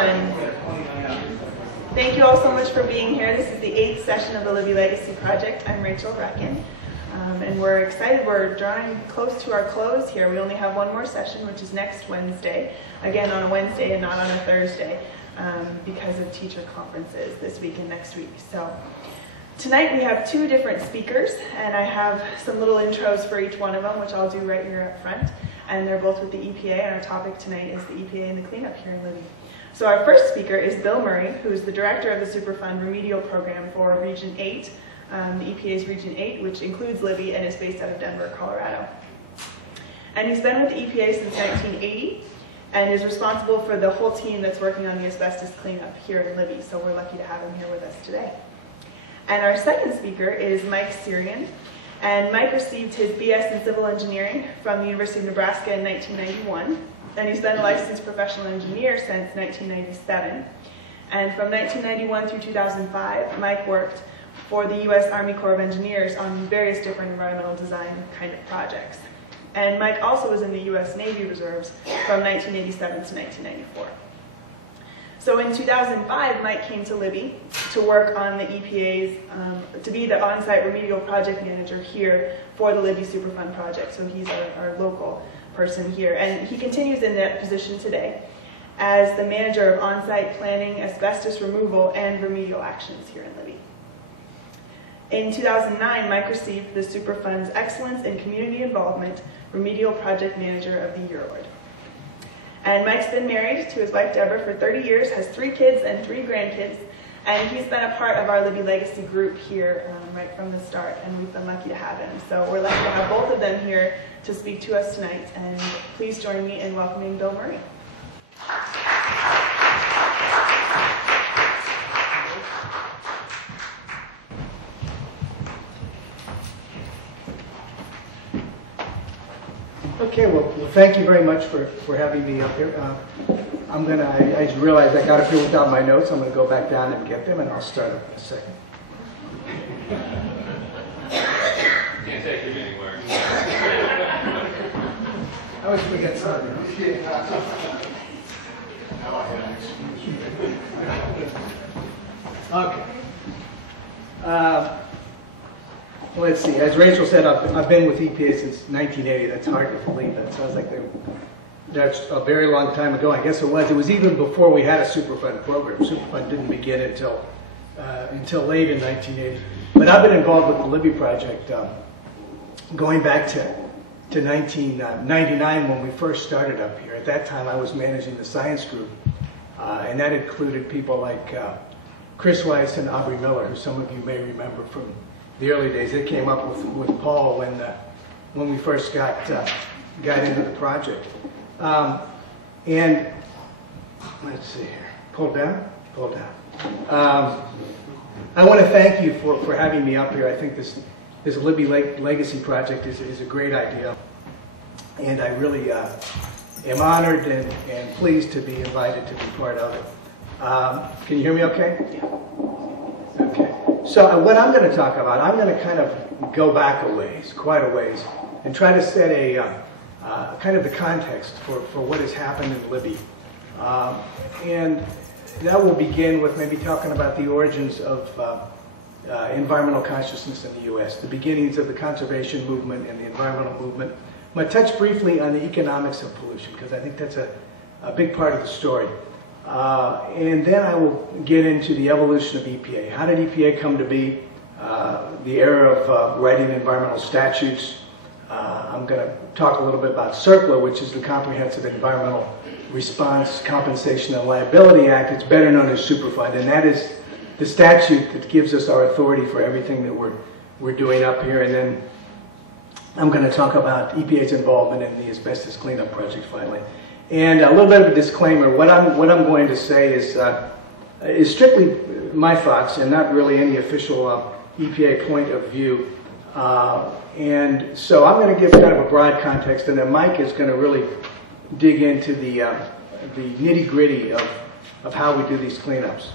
everyone. Thank you all so much for being here. This is the 8th session of the Libby Legacy Project. I'm Rachel Recken, and we're excited. We're drawing close to our close here. We only have one more session, which is next Wednesday, again on a Wednesday and not on a Thursday, because of teacher conferences this week and next week. So tonight we have two different speakers, and I have some little intros for each one of them, which I'll do right here up front. And they're both with the EPA, and our topic tonight is the EPA and the cleanup here in Libby. So our first speaker is Bill Murray, who is the director of the Superfund Remedial Program for Region 8, the EPA's Region 8, which includes Libby and is based out of Denver, Colorado. And he's been with the EPA since 1980 and is responsible for the whole team that's working on the asbestos cleanup here in Libby, so we're lucky to have him here with us today. And our second speaker is Mike Cirian. And Mike received his BS in Civil Engineering from the University of Nebraska in 1991. And he's been a licensed professional engineer since 1997. And from 1991 through 2005, Mike worked for the U.S. Army Corps of Engineers on various different environmental design kind of projects. And Mike also was in the U.S. Navy Reserves from 1987 to 1994. So in 2005, Mike came to Libby to work on the EPA's, to be the on-site remedial project manager here for the Libby Superfund project. So he's our local person here. And he continues in that position today as the manager of on-site planning, asbestos removal, and remedial actions here in Libby. In 2009, Mike received the Superfund's Excellence in Community Involvement Remedial Project Manager of the Year Award. And Mike's been married to his wife Deborah for 30 years, has 3 kids and 3 grandkids, and he's been a part of our Libby Legacy group here right from the start, and we've been lucky to have him. So we're lucky to have both of them here to speak to us tonight, and please join me in welcoming Bill Murray. Okay, well, thank you very much for having me up here. I just realized I got up here without my notes. I'm going to go back down and get them, and I'll start up in a second. Can't take you anywhere. I wish we got started. Okay. Let's see. As Rachel said, I've been with EPA since 1980. That's hard to believe. That sounds like that's a very long time ago. I guess it was. It was even before we had a Superfund program. Superfund didn't begin until late in 1980. But I've been involved with the Libby project going back to 1999 when we first started up here. At that time, I was managing the science group, and that included people like Chris Weiss and Aubrey Miller, who some of you may remember from the early days. They came up with Paul when we first got into the project. And let's see here. Pull down. I want to thank you for having me up here. I think this Libby Legacy project is a great idea, and I really am honored and pleased to be invited to be part of it. Can you hear me okay? Yeah. Okay. So what I'm going to talk about, I'm going to kind of go back a ways, quite a ways, and try to set a kind of the context for what has happened in Libby. And that will begin with maybe talking about the origins of environmental consciousness in the U.S., the beginnings of the conservation movement and the environmental movement. I'm going to touch briefly on the economics of pollution, because I think that's a big part of the story. And then I will get into the evolution of EPA. How did EPA come to be? The era of writing environmental statutes. I'm going to talk a little bit about CERCLA, which is the Comprehensive Environmental Response, Compensation, and Liability Act. It's better known as Superfund, and that is the statute that gives us our authority for everything that we're doing up here. And then I'm going to talk about EPA's involvement in the asbestos cleanup project finally. And a little bit of a disclaimer. What I'm going to say is strictly my thoughts and not really any official EPA point of view. And so I'm going to give kind of a broad context, and then Mike is going to really dig into the nitty-gritty of how we do these cleanups.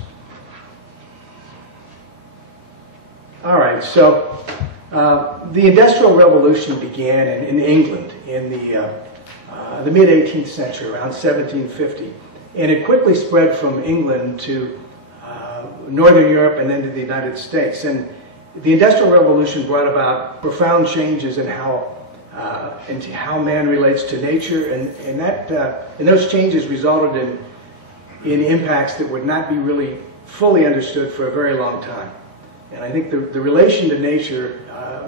All right, so the Industrial Revolution began in England in the mid-18th century, around 1750. And it quickly spread from England to Northern Europe and then to the United States. And the Industrial Revolution brought about profound changes in how man relates to nature, and those changes resulted in impacts that would not be really fully understood for a very long time. And I think the relation to nature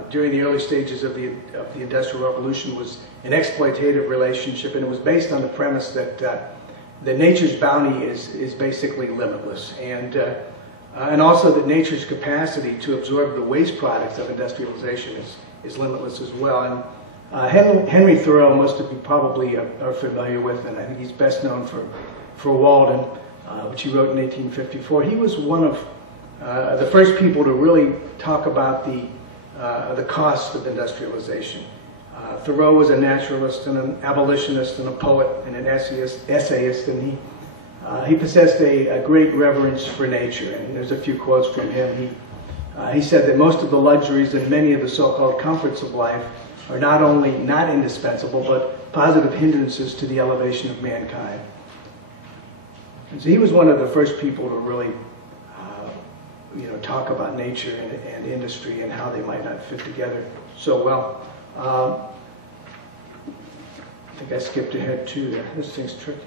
during the early stages of the Industrial Revolution was an exploitative relationship, and it was based on the premise that nature's bounty is basically limitless, and also that nature's capacity to absorb the waste products of industrialization is limitless as well. And Henry Thoreau, most of you probably are familiar with, and I think he's best known for Walden, which he wrote in 1854. He was one of the first people to really talk about the costs of industrialization. Thoreau was a naturalist and an abolitionist and a poet and an essayist, and he possessed a great reverence for nature. And there's a few quotes from him. He said that most of the luxuries and many of the so-called comforts of life are not only not indispensable, but positive hindrances to the elevation of mankind. And so he was one of the first people to really talk about nature and industry and how they might not fit together so well. I think I skipped ahead too there. This thing's tricky.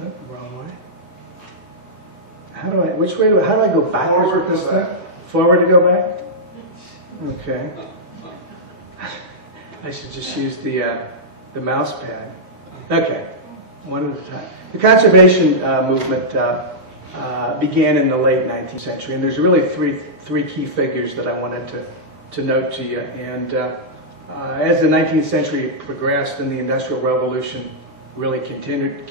Oh, wrong way. How do I go backwards with this thing? Forward to go back? Okay. I should just use the mouse pad. Okay, one at a time. The conservation movement began in the late 19th century, and there's really three key figures that I wanted to note to you. And as the 19th century progressed and the Industrial Revolution really continued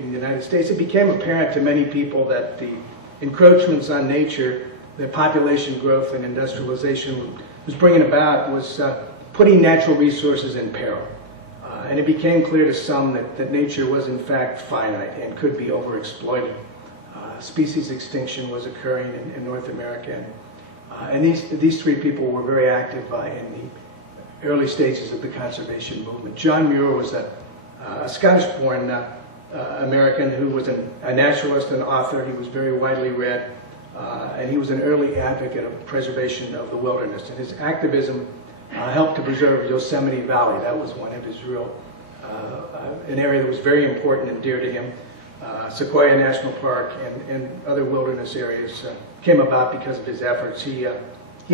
in the United States, it became apparent to many people that the encroachments on nature, the population growth and industrialization was bringing about was putting natural resources in peril. And it became clear to some that nature was in fact finite and could be overexploited. Species extinction was occurring in North America, and these three people were very active in the early stages of the conservation movement. John Muir was a Scottish-born American who was a naturalist and author. He was very widely read, and he was an early advocate of preservation of the wilderness. And his activism helped to preserve Yosemite Valley. That was one of his an area that was very important and dear to him. Sequoia National Park and other wilderness areas came about because of his efforts. He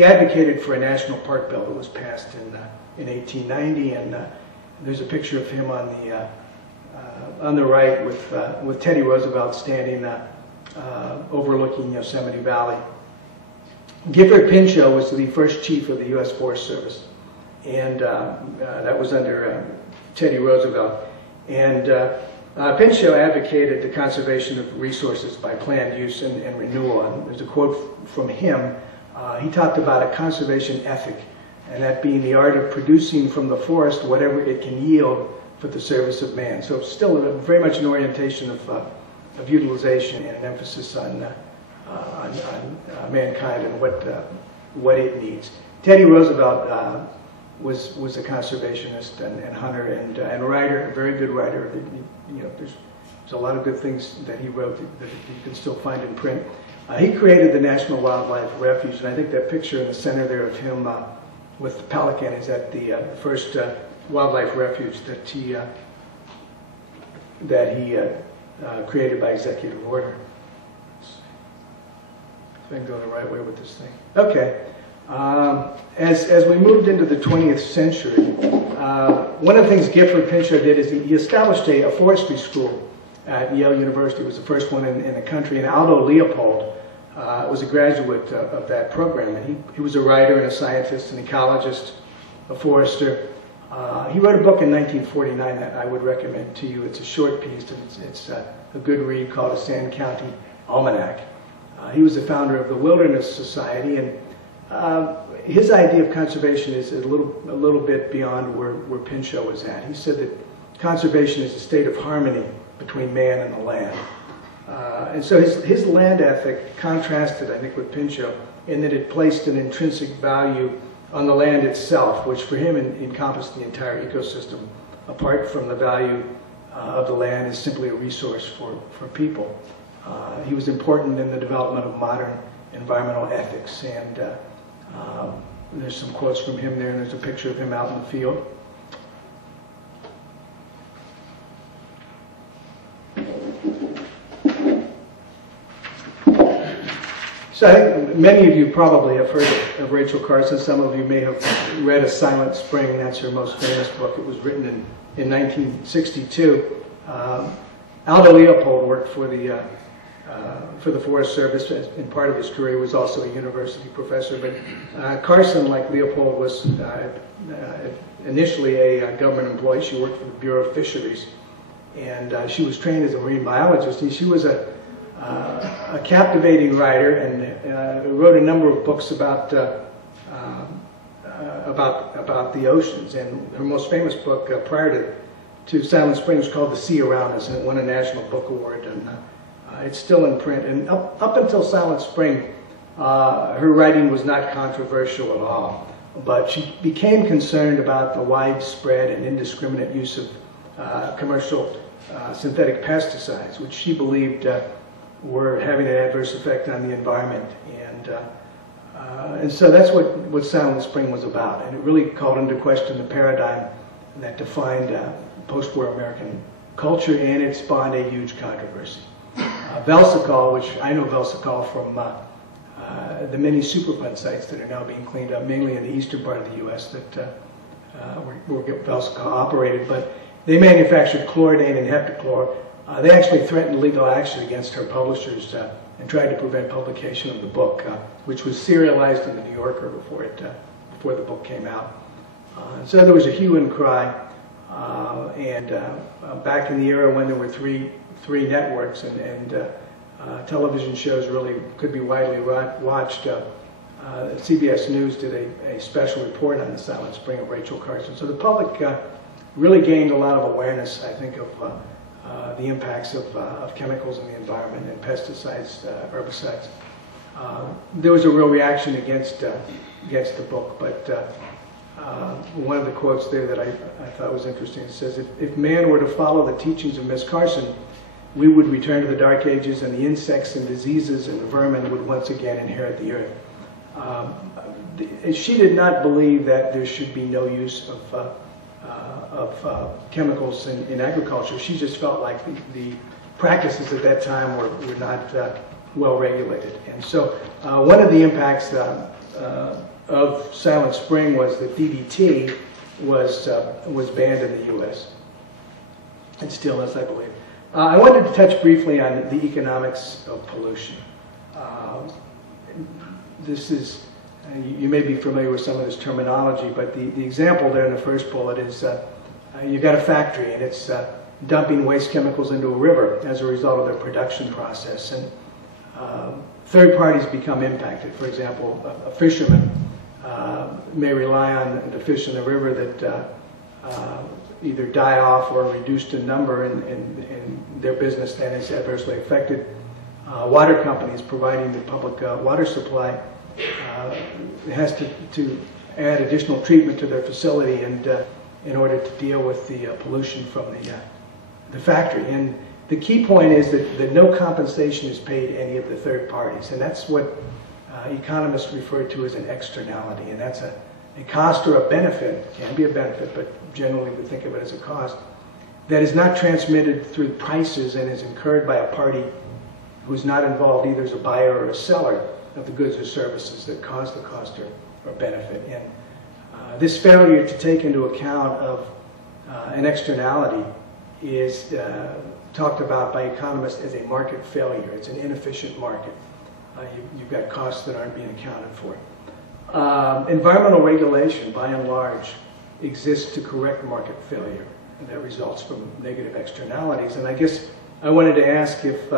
advocated for a national park bill that was passed in 1890, and there's a picture of him on the right with Teddy Roosevelt standing overlooking Yosemite Valley. Gifford Pinchot was the first chief of the U.S. Forest Service, and that was under Teddy Roosevelt. And Pinchot advocated the conservation of resources by planned use and renewal. And there's a quote from him. He talked about a conservation ethic, and that being the art of producing from the forest whatever it can yield for the service of man. So it's still very much an orientation of utilization and an emphasis on mankind and what it needs. Teddy Roosevelt was a conservationist and hunter and writer, a very good writer. There's a lot of good things that he wrote that you can still find in print. He created the National Wildlife Refuge, and I think that picture in the center there of him with the pelican is at the first wildlife refuge that he created by executive order. If I can go the right way with this thing. Okay. As we moved into the 20th century, one of the things Gifford Pinchot did is he established a forestry school at Yale University. It was the first one in the country, and Aldo Leopold was a graduate of that program. And he was a writer and a scientist, an ecologist, a forester. He wrote a book in 1949 that I would recommend to you. It's a short piece, and it's a good read called A Sand County Almanac. He was the founder of the Wilderness Society, and his idea of conservation is a little bit beyond where Pinchot was at. He said that conservation is a state of harmony between man and the land. And so his land ethic contrasted, I think, with Pinchot in that it placed an intrinsic value on the land itself, which for him encompassed the entire ecosystem, apart from the value of the land as simply a resource for people. He was important in the development of modern environmental ethics, and there's some quotes from him there, and there's a picture of him out in the field. So I think many of you probably have heard of Rachel Carson. Some of you may have read A Silent Spring. That's her most famous book. It was written in 1962. Aldo Leopold worked for the Forest Service. In part of his career, was also a university professor. But Carson, like Leopold, was initially a government employee. She worked for the Bureau of Fisheries, and she was trained as a marine biologist. And she was a captivating writer, and wrote a number of books about the oceans. And her most famous book prior to Silent Spring was called The Sea Around Us, and it won a National Book Award. And it's still in print. And up until Silent Spring, her writing was not controversial at all. But she became concerned about the widespread and indiscriminate use of commercial synthetic pesticides, which she believed were having an adverse effect on the environment. And so that's what Silent Spring was about. And it really called into question the paradigm that defined post-war American culture, and it spawned a huge controversy. Velsicol, which I know Velsicol from the many Superfund sites that are now being cleaned up, mainly in the eastern part of the U.S. that where Velsicol operated, but they manufactured chloridane and heptachlor. They actually threatened legal action against her publishers and tried to prevent publication of the book, which was serialized in the New Yorker before the book came out. So there was a hue and cry, and back in the era when there were three networks and television shows really could be widely watched, CBS News did a special report on the Silent Spring of Rachel Carson. So the public really gained a lot of awareness, I think, of the impacts of chemicals in the environment and pesticides, herbicides. There was a real reaction against the book, but one of the quotes there that I thought was interesting, it says, if man were to follow the teachings of Miss Carson, we would return to the Dark Ages, and the insects and diseases and the vermin would once again inherit the earth. She did not believe that there should be no use of chemicals in agriculture. She just felt like the practices at that time were not well regulated. And so one of the impacts of Silent Spring was that DDT was banned in the U.S. and still is, I believe. I wanted to touch briefly on the economics of pollution. This is, you may be familiar with some of this terminology, but the example there in the first bullet is you've got a factory and it's dumping waste chemicals into a river as a result of their production process. And third parties become impacted. For example, a fisherman may rely on the fish in the river that either die off or are reduced in number, and their business then is adversely affected. Water companies providing the public water supply has to add additional treatment to their facility and in order to deal with the pollution from the factory. And the key point is that no compensation is paid any of the third parties, and that's what economists refer to as an externality, and that's a cost or a benefit. It can be a benefit, but generally we think of it as a cost that is not transmitted through prices and is incurred by a party who's not involved either as a buyer or a seller of the goods or services that cause the cost or benefit. And this failure to take into account of an externality is talked about by economists as a market failure. It's an inefficient market. You've got costs that aren't being accounted for. Environmental regulation, by and large, exists to correct market failure, and that results from negative externalities. And I guess I wanted to ask if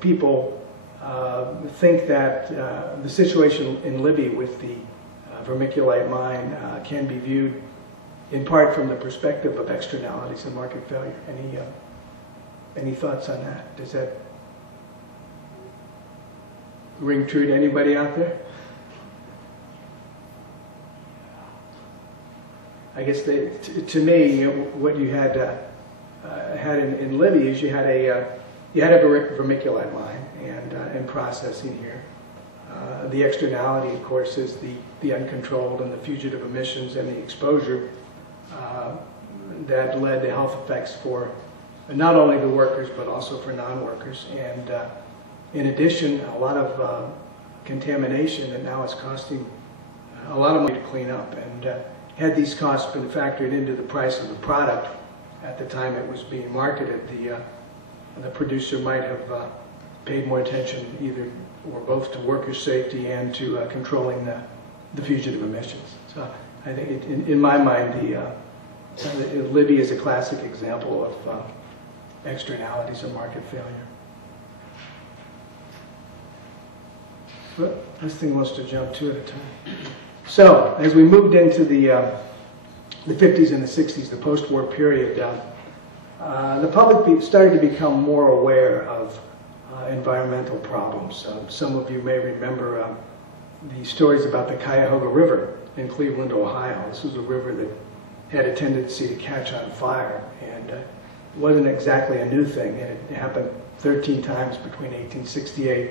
people think that the situation in Libby with the vermiculite mine can be viewed in part from the perspective of externalities and market failure. Any thoughts on that? Does that ring true to anybody out there? I guess to me, what you had had in Libby is you had a vermiculite mine and processing here. The externality, of course, is the uncontrolled and the fugitive emissions and the exposure that led to health effects for not only the workers but also for non-workers. And in addition, a lot of contamination that now is costing a lot of money to clean up. And had these costs been factored into the price of the product at the time it was being marketed, the producer might have paid more attention either or both to worker safety and to controlling the fugitive emissions. So I think in my mind, Libby is a classic example of externalities of market failure. But this thing wants to jump two at a time. So as we moved into the 50s and the 60s, the post-war period, the public started to become more aware of environmental problems. Some of you may remember the stories about the Cuyahoga River in Cleveland, Ohio. This was a river that had a tendency to catch on fire, and it wasn't exactly a new thing. And it happened 13 times between 1868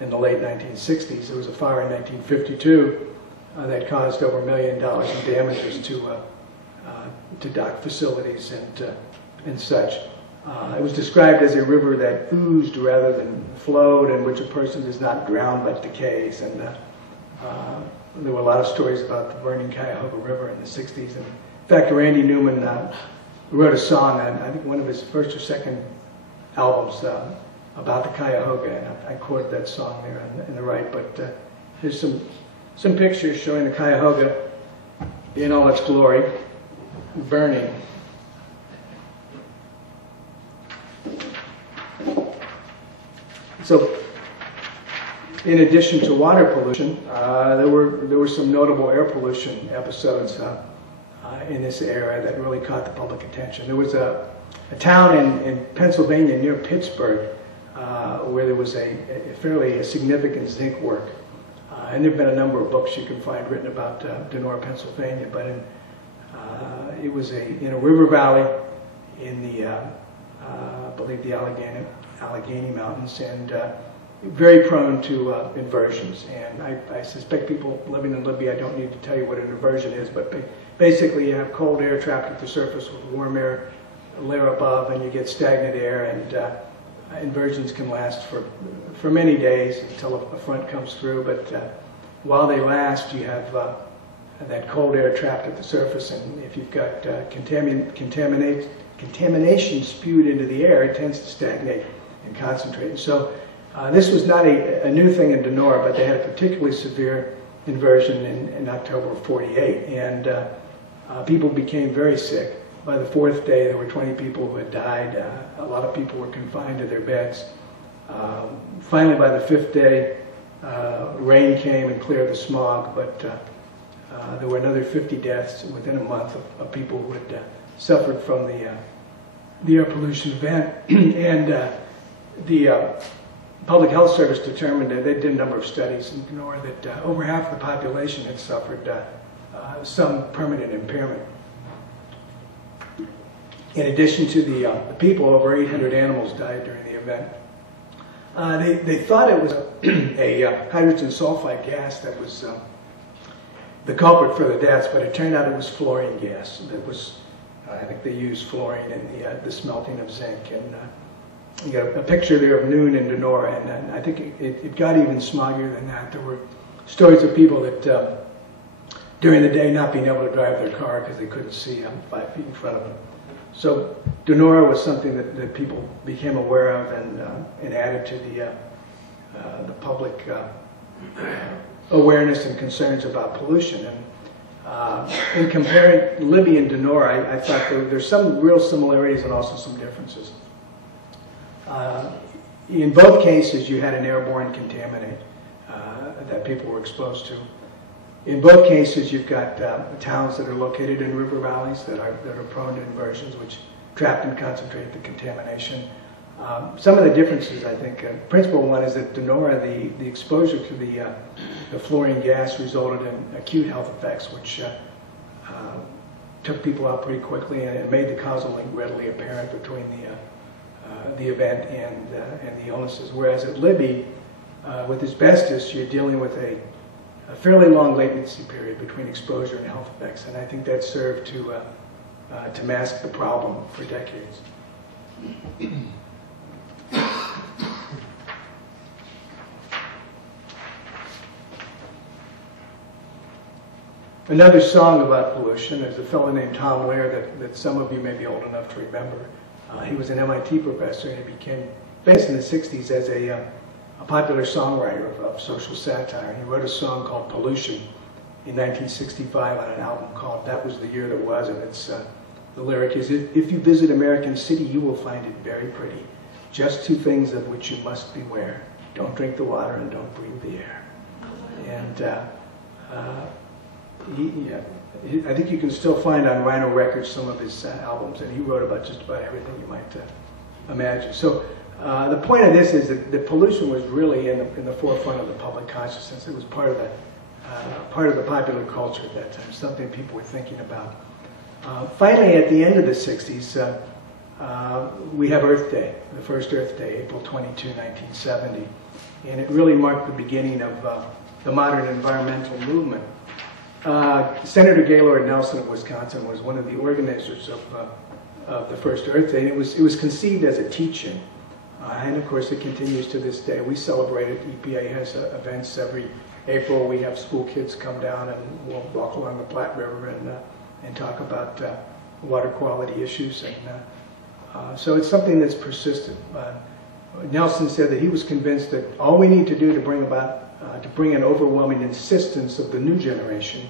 and the late 1960s. There was a fire in 1952 that caused over $1 million in damages to dock facilities and such. It was described as a river that oozed rather than flowed, in which a person is not drowned but decays. And there were a lot of stories about the burning Cuyahoga River in the 60s. And in fact, Randy Newman wrote a song on, I think, one of his first or second albums about the Cuyahoga, and I quoted that song there in the right. But here's some pictures showing the Cuyahoga in all its glory, burning. So, in addition to water pollution, there were some notable air pollution episodes in this area that really caught the public attention. There was a town in Pennsylvania near Pittsburgh where there was a fairly significant zinc work. And there have been a number of books you can find written about Donora, Pennsylvania, but it was in a river valley in the, I believe, the Allegheny Mountains, and very prone to inversions. And I suspect people living in Libby, I don't need to tell you what an inversion is, but basically you have cold air trapped at the surface with warm air layer above, and you get stagnant air, and inversions can last for many days until a front comes through. But while they last, you have that cold air trapped at the surface, and if you've got contamination spewed into the air, it tends to stagnate and concentrate. And so this was not a new thing in Donora, but they had a particularly severe inversion in October of '48, and people became very sick. By the fourth day, there were 20 people who had died. A lot of people were confined to their beds. Finally, by the fifth day, rain came and cleared the smog, but there were another 50 deaths within a month of people who had suffered from the air pollution event. And the Public Health Service determined that they did a number of studies in Donora that over half the population had suffered some permanent impairment. In addition to the people, over 800 animals died during the event. They thought it was a hydrogen sulfide gas that was the culprit for the deaths, but it turned out it was fluorine gas. That was, I think they used fluorine in the smelting of zinc. And you got a picture there of noon in Donora, and I think it got even smoggier than that. There were stories of people that during the day not being able to drive their car because they couldn't see 5 feet in front of them. So Donora was something that people became aware of and added to the public awareness and concerns about pollution. And in comparing Libby and Donora, I thought there's some real similarities and also some differences. In both cases, you had an airborne contaminant that people were exposed to. In both cases, you've got towns that are located in river valleys that are prone to inversions, which trap and concentrate the contamination. Some of the differences, I think, principal one is that Donora, the exposure to the fluorine gas resulted in acute health effects, which took people out pretty quickly, and it made the causal link readily apparent between the event and the illnesses. Whereas at Libby, with asbestos, you're dealing with a fairly long latency period between exposure and health effects, and I think that served to mask the problem for decades. Another song about pollution is a fellow named Tom Lehrer that some of you may be old enough to remember. He was an MIT professor, and he became famous in the 60s as a popular songwriter of social satire. And he wrote a song called Pollution in 1965 on an album called That Was the Year That Was, and it's, the lyric is, if you visit American City, you will find it very pretty. Just two things of which you must beware. Don't drink the water and don't breathe the air. And I think you can still find on Rhino Records some of his albums, and he wrote about just about everything you might imagine. So the point of this is that the pollution was really in the forefront of the public consciousness. It was part of the popular culture at that time, something people were thinking about. Finally, at the end of the 60s, we have Earth Day, the first Earth Day, April 22, 1970, and it really marked the beginning of the modern environmental movement. Senator Gaylord Nelson of Wisconsin was one of the organizers of the first Earth Day, and it was conceived as a teach-in, and of course it continues to this day. We celebrate it. EPA has events every April. We have school kids come down and we'll walk along the Platte River and talk about water quality issues, and so it's something that's persistent. Nelson said that he was convinced that all we need to do to bring an overwhelming insistence of the new generation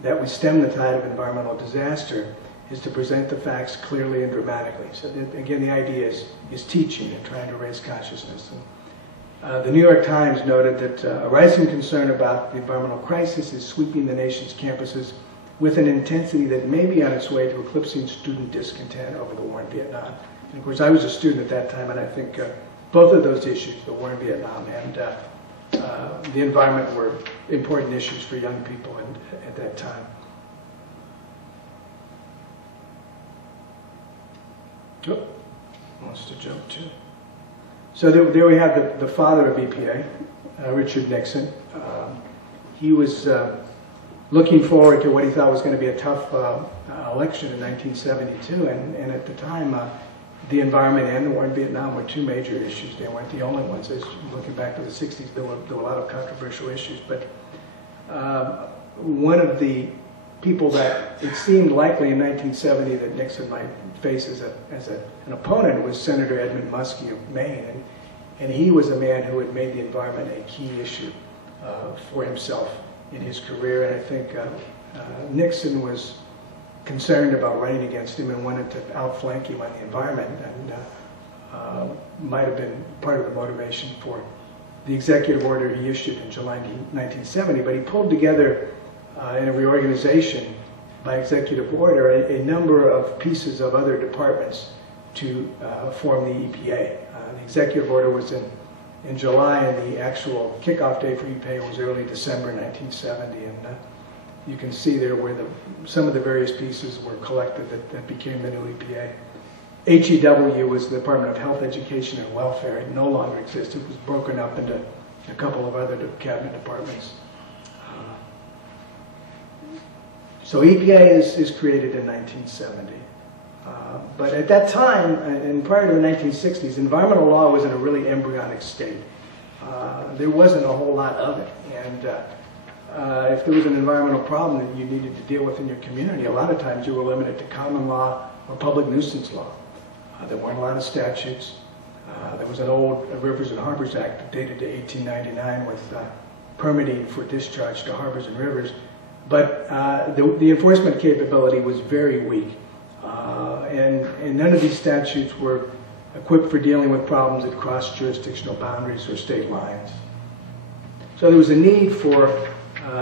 that we stem the tide of environmental disaster is to present the facts clearly and dramatically. So again, the idea is teaching and trying to raise consciousness. And, the New York Times noted that a rising concern about the environmental crisis is sweeping the nation's campuses with an intensity that may be on its way to eclipsing student discontent over the war in Vietnam. And of course, I was a student at that time, and I think both of those issues, the war in Vietnam and the environment, were important issues for young people at that time. Oh, wants to jump too. So there we have the father of EPA, Richard Nixon. He was looking forward to what he thought was going to be a tough election in 1972, and at the time, the environment and the war in Vietnam were two major issues. They weren't the only ones. As looking back to the 60s, there were a lot of controversial issues. But one of the people that it seemed likely in 1970 that Nixon might face as an opponent was Senator Edmund Muskie of Maine. And he was a man who had made the environment a key issue for himself in his career. And I think Nixon was concerned about running against him and wanted to outflank him on the environment, and might have been part of the motivation for the executive order he issued in July 1970. But he pulled together in a reorganization by executive order a number of pieces of other departments to form the EPA. The executive order was in July, and the actual kickoff date for EPA was early December 1970. And you can see there where some of the various pieces were collected that became the new EPA. HEW was the Department of Health, Education, and Welfare. It no longer exists. It was broken up into a couple of other cabinet departments. So EPA is created in 1970. But at that time, and prior to the 1960s, environmental law was in a really embryonic state. There wasn't a whole lot of it. And if there was an environmental problem that you needed to deal with in your community, a lot of times you were limited to common law or public nuisance law. There weren't a lot of statutes. There was an old Rivers and Harbors Act dated to 1899 with permitting for discharge to harbors and rivers. But the enforcement capability was very weak. And none of these statutes were equipped for dealing with problems that crossed jurisdictional boundaries or state lines. So there was a need for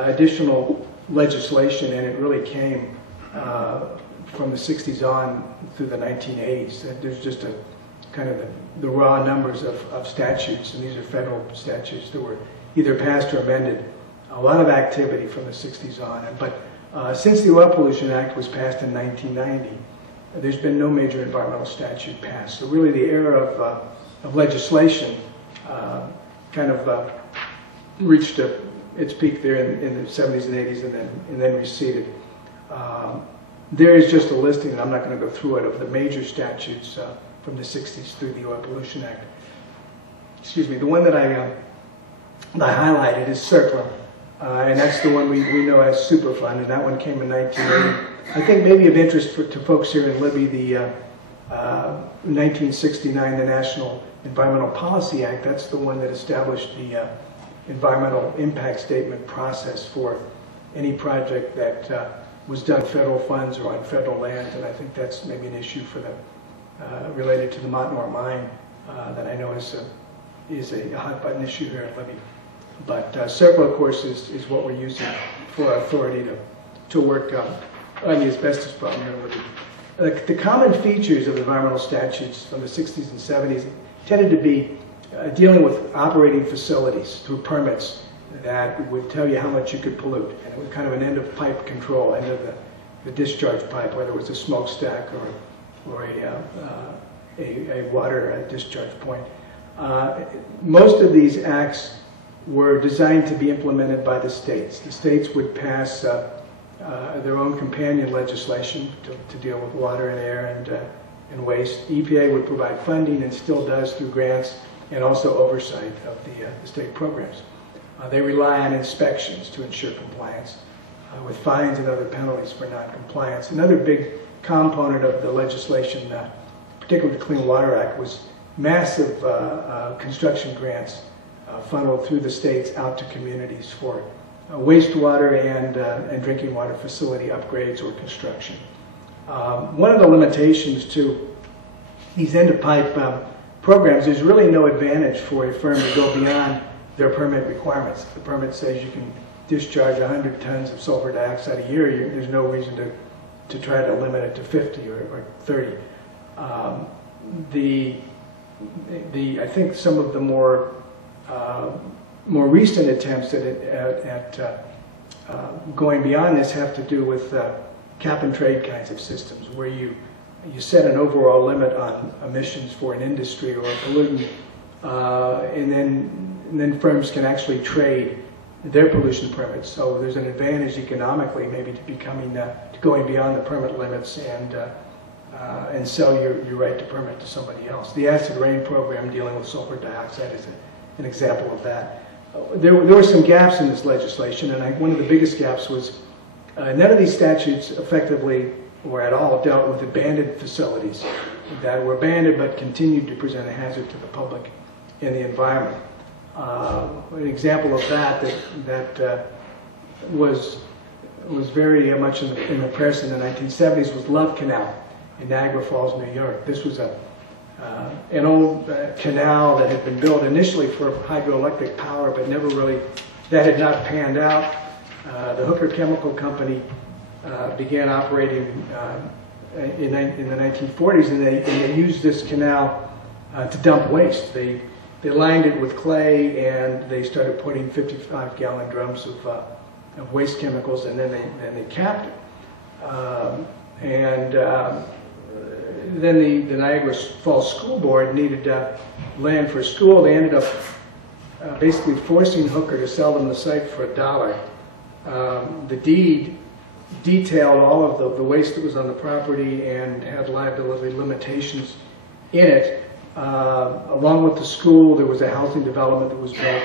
additional legislation, and it really came from the 60s on through the 1980s. There's just a kind of the raw numbers of statutes, and these are federal statutes that were either passed or amended. A lot of activity from the 60s on, but Since the Oil Pollution Act was passed in 1990, there's been no major environmental statute passed. So really the era of legislation kind of reached its peak there in the 70s and 80s and then receded. There is just a listing, and I'm not going to go through it, of the major statutes from the 60s through the Oil Pollution Act. Excuse me. The one that I highlighted is CERCLA, and that's the one we know as Superfund, and that one came in 1980. I think maybe of interest to folks here in Libby, the 1969, the National Environmental Policy Act, that's the one that established the environmental impact statement process for any project that was done federal funds or on federal land, and I think that's maybe an issue for the related to the Montanore mine that I know is a hot button issue here in Libby. But CERCLA, of course, is what we're using for our authority to work on the asbestos problem here in Libby. The common features of environmental statutes from the 60s and 70s tended to be dealing with operating facilities through permits that would tell you how much you could pollute. And it was kind of an end-of-pipe control, end of the discharge pipe, whether it was a smokestack or a water discharge point. Most of these acts were designed to be implemented by the states. The states would pass their own companion legislation to deal with water and air and waste. EPA would provide funding and still does through grants and also oversight of the state programs. They rely on inspections to ensure compliance with fines and other penalties for non-compliance. Another big component of the legislation, particularly the Clean Water Act, was massive construction grants funneled through the states out to communities for wastewater and drinking water facility upgrades or construction. One of the limitations to these end-of-pipe programs is really no advantage for a firm to go beyond their permit requirements. If the permit says you can discharge 100 tons of sulfur dioxide a year, there's no reason to try to limit it to 50 or 30. I think some of the more recent attempts at going beyond this have to do with cap and trade kinds of systems, where you set an overall limit on emissions for an industry or a pollutant, and then firms can actually trade their pollution permits. So there's an advantage economically maybe to going beyond the permit limits and sell your right to permit to somebody else. The acid rain program dealing with sulfur dioxide is an example of that. There were some gaps in this legislation, and one of the biggest gaps was none of these statutes effectively or at all dealt with abandoned facilities that were abandoned but continued to present a hazard to the public and the environment. An example of that was very much in the press in the 1970s was Love Canal in Niagara Falls, New York. This was an old canal that had been built initially for hydroelectric power, but that had not panned out. The Hooker Chemical Company began operating in the 1940s, and they used this canal to dump waste. They lined it with clay, and they started putting 55-gallon drums of waste chemicals, and then they capped it. Then the Niagara Falls School Board needed land for a school. They ended up basically forcing Hooker to sell them the site for $1. The deed detailed all of the waste that was on the property and had liability limitations in it. Along with the school, there was a housing development that was built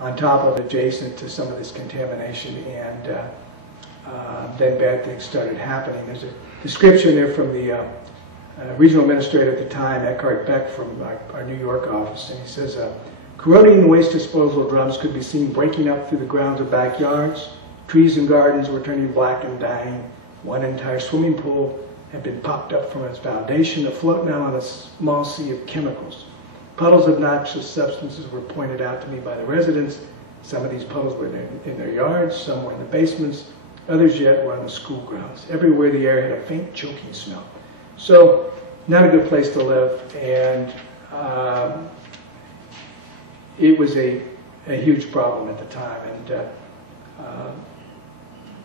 on top of adjacent to some of this contamination, and then bad things started happening. There's a description there from the regional administrator at the time, Eckhart Beck, from our New York office, and he says, corroding waste disposal drums could be seen breaking up through the grounds of backyards. Trees and gardens were turning black and dying. One entire swimming pool had been popped up from its foundation, afloat now on a small sea of chemicals. Puddles of noxious substances were pointed out to me by the residents. Some of these puddles were in their yards, some were in the basements, others yet were on the school grounds. Everywhere the air had a faint choking smell. So, not a good place to live, and it was a huge problem at the time.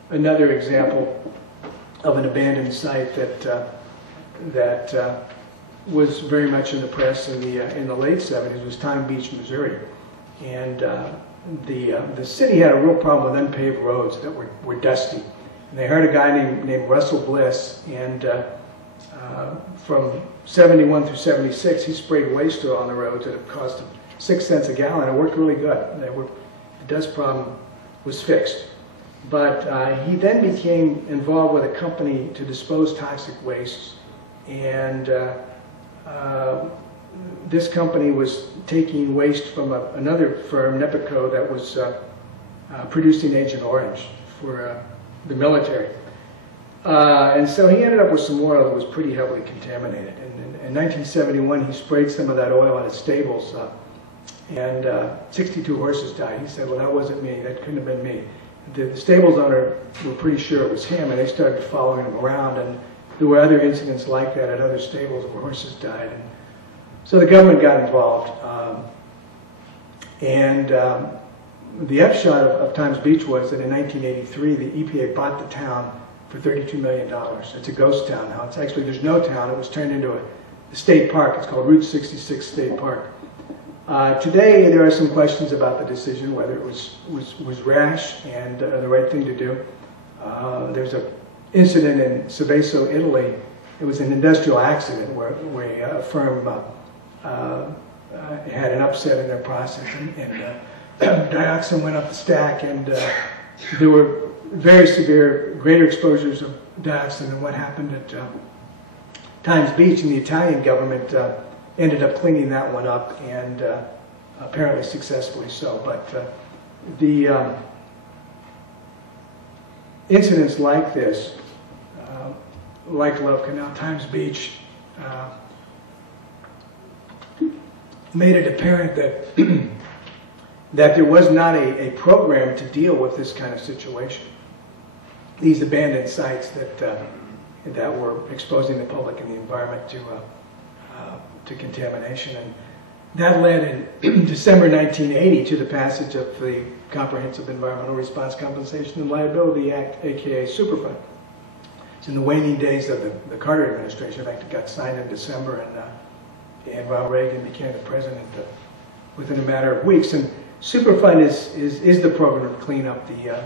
And another example of an abandoned site that was very much in the press in the late 70s was Time Beach, Missouri. And the city had a real problem with unpaved roads that were dusty. And they hired a guy named Russell Bliss, and from 71 through 76, he sprayed waste oil on the roads, and it cost him 6 cents a gallon. It worked really good. The dust problem was fixed. But he then became involved with a company to dispose toxic wastes, and this company was taking waste from another firm, Nepico, that was producing Agent Orange for the military. And so he ended up with some oil that was pretty heavily contaminated. And in 1971, he sprayed some of that oil on his stables, and 62 horses died. He said, well, that wasn't me. That couldn't have been me. The stables owner were pretty sure it was him, and they started following him around. And there were other incidents like that at other stables where horses died. And so the government got involved. The upshot of Times Beach was that in 1983, the EPA bought the town for $32 million. It's a ghost town now. It's actually, there's no town. It was turned into a state park. It's called Route 66 State Park. Today, there are some questions about the decision, whether it was rash and the right thing to do. There's an incident in Seveso, Italy. It was an industrial accident where a firm had an upset in their process, and dioxin went up the stack, and there were very severe, greater exposures of dioxin than what happened at Times Beach, and the Italian government ended up cleaning that one up, and apparently successfully so. But the incidents like this, like Love Canal, Times Beach, made it apparent that that there was not a program to deal with this kind of situation. These abandoned sites that were exposing the public and the environment to contamination. And that led in December 1980 to the passage of the Comprehensive Environmental Response Compensation and Liability Act, aka Superfund. It's in the waning days of the Carter administration. In fact, it got signed in December, and Ronald Reagan became the president within a matter of weeks. And Superfund is the program to clean up the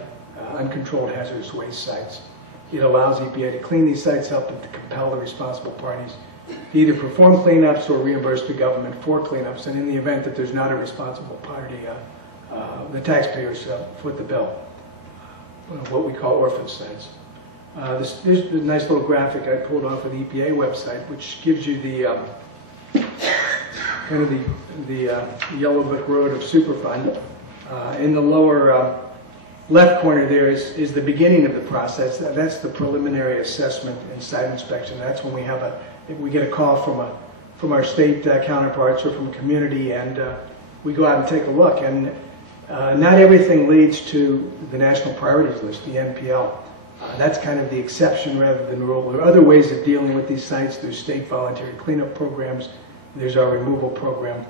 uncontrolled hazardous waste sites. It allows EPA to clean these sites up and to compel the responsible parties to either perform cleanups or reimburse the government for cleanups. And in the event that there's not a responsible party, the taxpayers foot the bill. What we call orphan sites. There's a nice little graphic I pulled off of the EPA website, which gives you the kind of the yellow brick road of Superfund. In the lower left corner there is the beginning of the process. That's the preliminary assessment and site inspection. That's when we get a call from our state counterparts or from a community, and we go out and take a look. And not everything leads to the National Priorities List, the NPL. That's kind of the exception rather than the rule. There are other ways of dealing with these sites. There's state voluntary cleanup programs. There's our removal program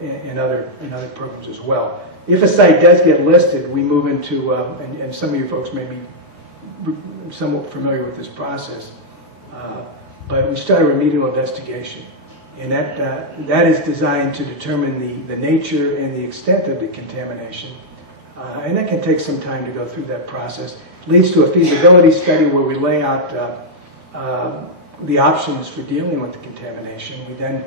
and other programs as well. If a site does get listed, we move into, and some of you folks may be somewhat familiar with this process, but we start a remedial investigation. And that is designed to determine the nature and the extent of the contamination. And that can take some time to go through that process. It leads to a feasibility study where we lay out the options for dealing with the contamination. We then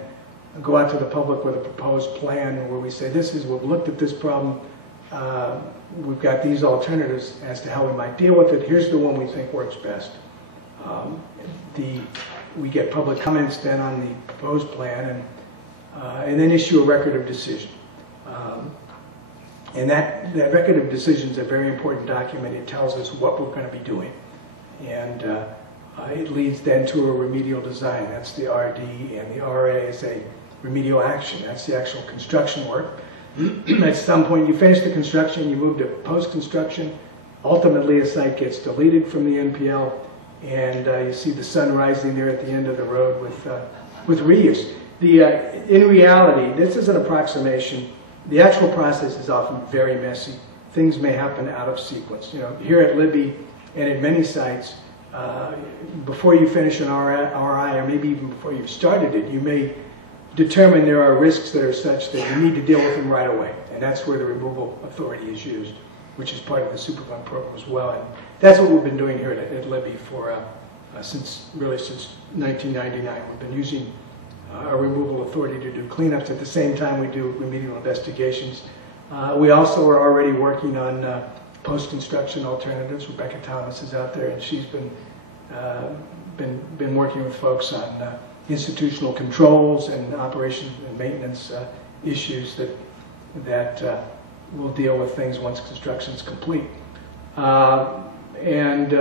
go out to the public with a proposed plan where we say, we've looked at this problem, we've got these alternatives as to how we might deal with it, here's the one we think works best. We get public comments then on the proposed plan, and then issue a record of decision. And that record of decision is a very important document. It tells us what we're going to be doing. And it leads then to a remedial design. That's the RD, and the RA is a remedial action. That's the actual construction work. At some point you finish the construction, you move to post-construction. Ultimately a site gets deleted from the NPL, and you see the sun rising there at the end of the road with reuse. In reality, this is an approximation. The actual process is often very messy. Things may happen out of sequence. Here at Libby, And at many sites, before you finish an RI, or maybe even before you've started it, you may determine there are risks that are such that you need to deal with them right away. And that's where the removal authority is used, which is part of the Superfund program as well. And that's what we've been doing here at Libby for since 1999. We've been using our removal authority to do cleanups. At the same time, we do remedial investigations. We also are already working on post-construction alternatives. Rebecca Thomas is out there, and she's been working with folks on institutional controls and operation and maintenance issues that will deal with things once construction is complete. And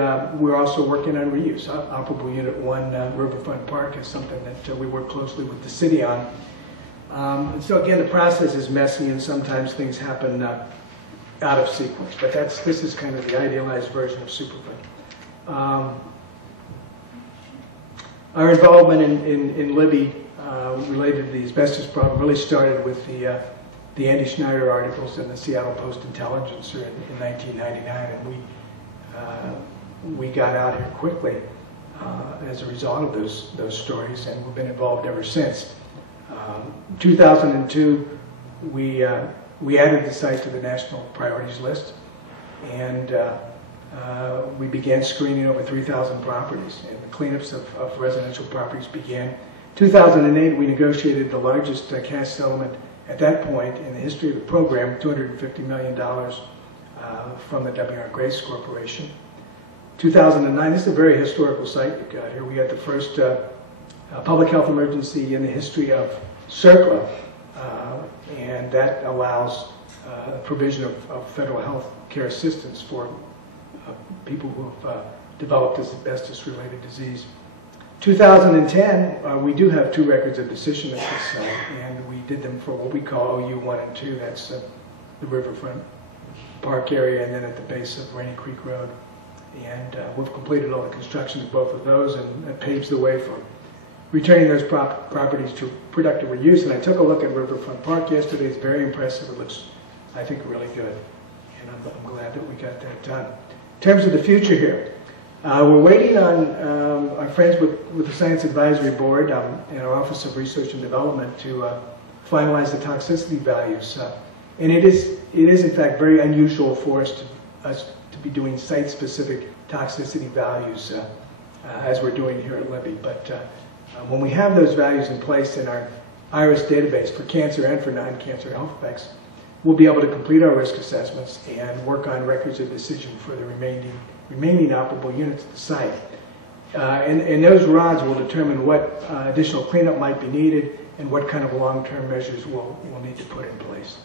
we're also working on reuse. Operable Unit 1 Riverfront Park is something that we work closely with the city on. So again, the process is messy, and sometimes things happen out of sequence. But this is kind of the idealized version of Superfund. Our involvement in Libby related to the asbestos problem really started with the Andy Schneider articles in the Seattle Post-Intelligencer in 1999, and we got out here quickly as a result of those stories, and we've been involved ever since. 2002, we added the site to the national priorities list, and we began screening over 3,000 properties, and the cleanups of residential properties began. 2008, we negotiated the largest cash settlement at that point in the history of the program, $250 million from the W.R. Grace Corporation. 2009, this is a very historical site we got here. We had the first public health emergency in the history of CERCLA, and that allows provision of federal health care assistance for people who have developed this asbestos-related disease. 2010, we do have 2 records of decision at this site, and we did them for what we call OU 1 and 2. That's the Riverfront Park area, and then at the base of Rainy Creek Road. And we've completed all the construction of both of those, and it paves the way for returning those properties to productive reuse. And I took a look at Riverfront Park yesterday. It's very impressive. It looks, I think, really good. And I'm glad that we got that done. In terms of the future here, we're waiting on our friends with the Science Advisory Board and our Office of Research and Development to finalize the toxicity values. And it is in fact very unusual for us to be doing site-specific toxicity values as we're doing here at Libby. But when we have those values in place in our IRIS database for cancer and for non-cancer health effects, we'll be able to complete our risk assessments and work on records of decision for the remaining operable units at the site. And those RODs will determine what additional cleanup might be needed and what kind of long-term measures we'll need to put in place.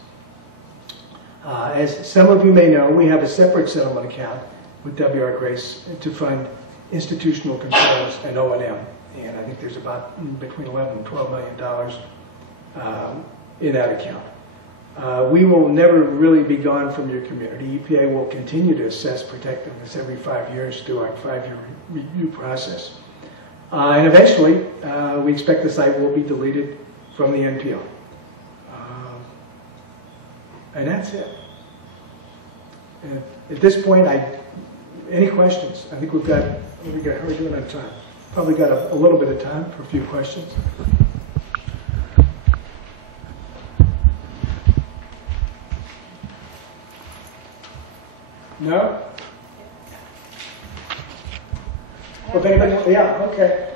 As some of you may know, we have a separate settlement account with W.R. Grace to fund institutional controls and O&M. And I think there's about between $11 and $12 million in that account. We will never really be gone from your community. EPA will continue to assess protectiveness every 5 years through our 5-year review process. And eventually, we expect the site will be deleted from the NPL. And that's it. And at this point, any questions? I think how are we doing on time? Probably got a little bit of time for a few questions. No? If anybody, yeah, okay.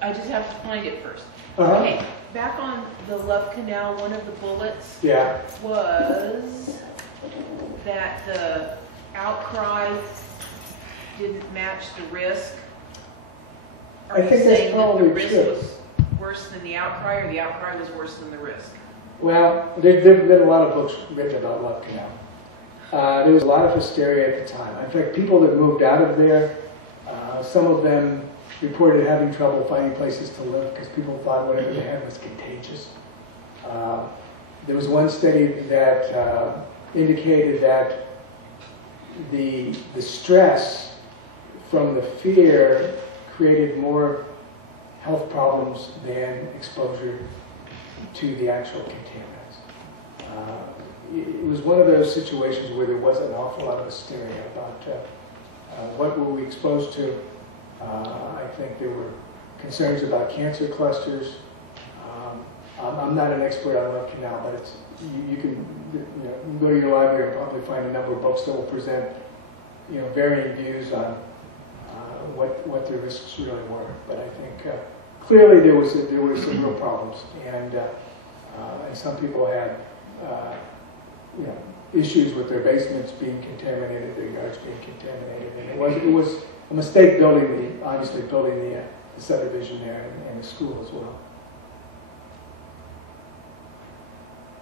I just have to find it first. Uh-huh. Okay, back on the Love Canal, one of the bullets Yeah. was that the outcry didn't match the risk. Are I you think that's saying that the probably risk true. was worse than the outcry, or the outcry was worse than the risk? Well, there have been a lot of books written about Love Canal. There was a lot of hysteria at the time. In fact, people that moved out of there, some of them reported having trouble finding places to live because people thought whatever they had was contagious. There was one study that indicated that the stress from the fear created more health problems than exposure to the actual contaminants. It was one of those situations where there wasn't an awful lot of hysteria about What were we exposed to? I think there were concerns about cancer clusters. I'm not an expert on Love Canal, but it's, you can go to your library and probably find a number of books that will present varying views on what the risks really were. But I think clearly there were some real problems, and some people had issues with their basements being contaminated, their yards being contaminated, and it was a mistake obviously building the subdivision there and the school as well.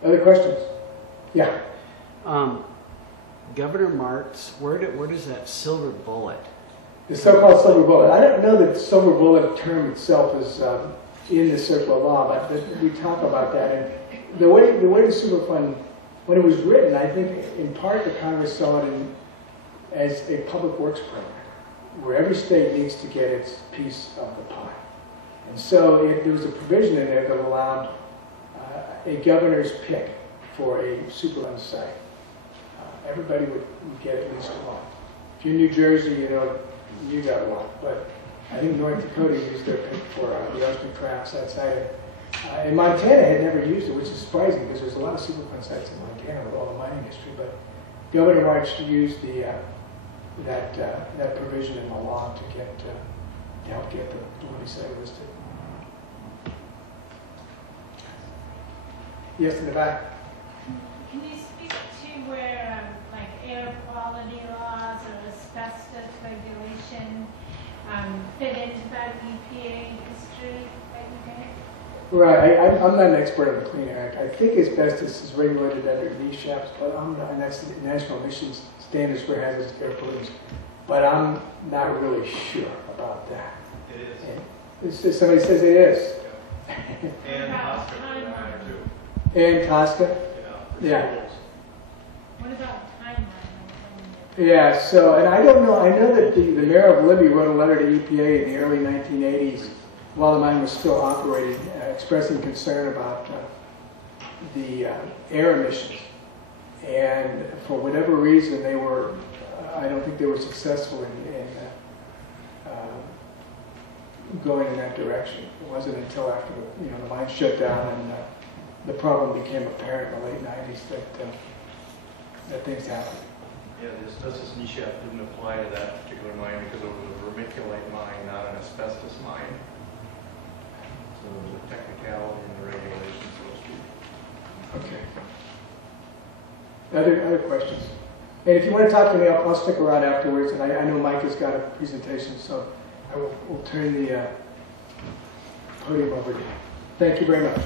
Other questions? Yeah. Governor Martz, where does that silver bullet? The so-called silver bullet. I don't know that the silver bullet term itself is in the circle of law, but we talk about that. And the way the Superfund, when it was written, I think in part the Congress saw it as a public works program, where every state needs to get its piece of the pie. And so there was a provision in there that allowed a governor's pick for a Superfund site. Everybody would get at least one. If you're in New Jersey, you got one. But I think North Dakota used their pick for the Austin Crafts outside. And Montana had never used it, which is surprising because there's a lot of Superfund sites in Montana with all the mining history. But Governor March used that provision in the law to help get the Libby site listed. Yes, in the back. Can you speak to where like air quality laws or asbestos regulation fit into that EPA history that you gave? Right, I'm not an expert on the Clean Air Act. I think asbestos is regulated under NESHAPs, but and that's the National Emissions Standards for Hazardous Air Pollutants. But I'm not really sure about that. It is. And somebody says it is. And Tosca. And Tosca? Yeah. What about timeline? Yeah, so, and I don't know, I know that the mayor of Libby wrote a letter to EPA in the early 1980s while the mine was still operating, expressing concern about the air emissions. And for whatever reason, they were, I don't think they were successful in going in that direction. It wasn't until after the mine shut down and the problem became apparent in the late 90s that things happened. Yeah, the asbestos NESHAP didn't apply to that particular mine because it was a vermiculite mine, not an asbestos mine. So there was a technicality in the regulations, so to speak. Okay. Other questions? And if you want to talk to me, I'll stick around afterwards. And I know Mike has got a presentation, so I will turn the podium over to you. Thank you very much.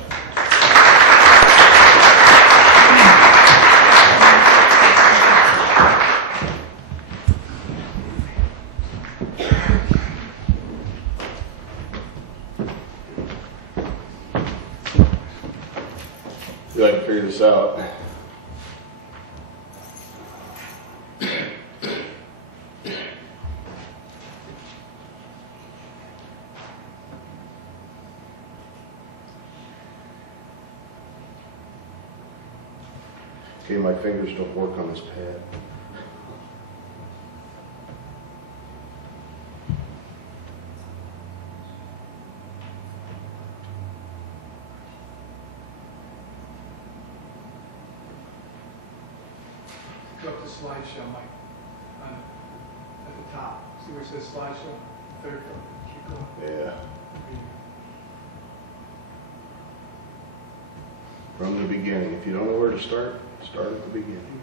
See if I can figure this out. Okay, my fingers don't work on this pad. Go up to slideshow, Mike. At the top. See where it says slideshow? Third row. Keep going. Yeah. From the beginning. If you don't know where to start at the beginning.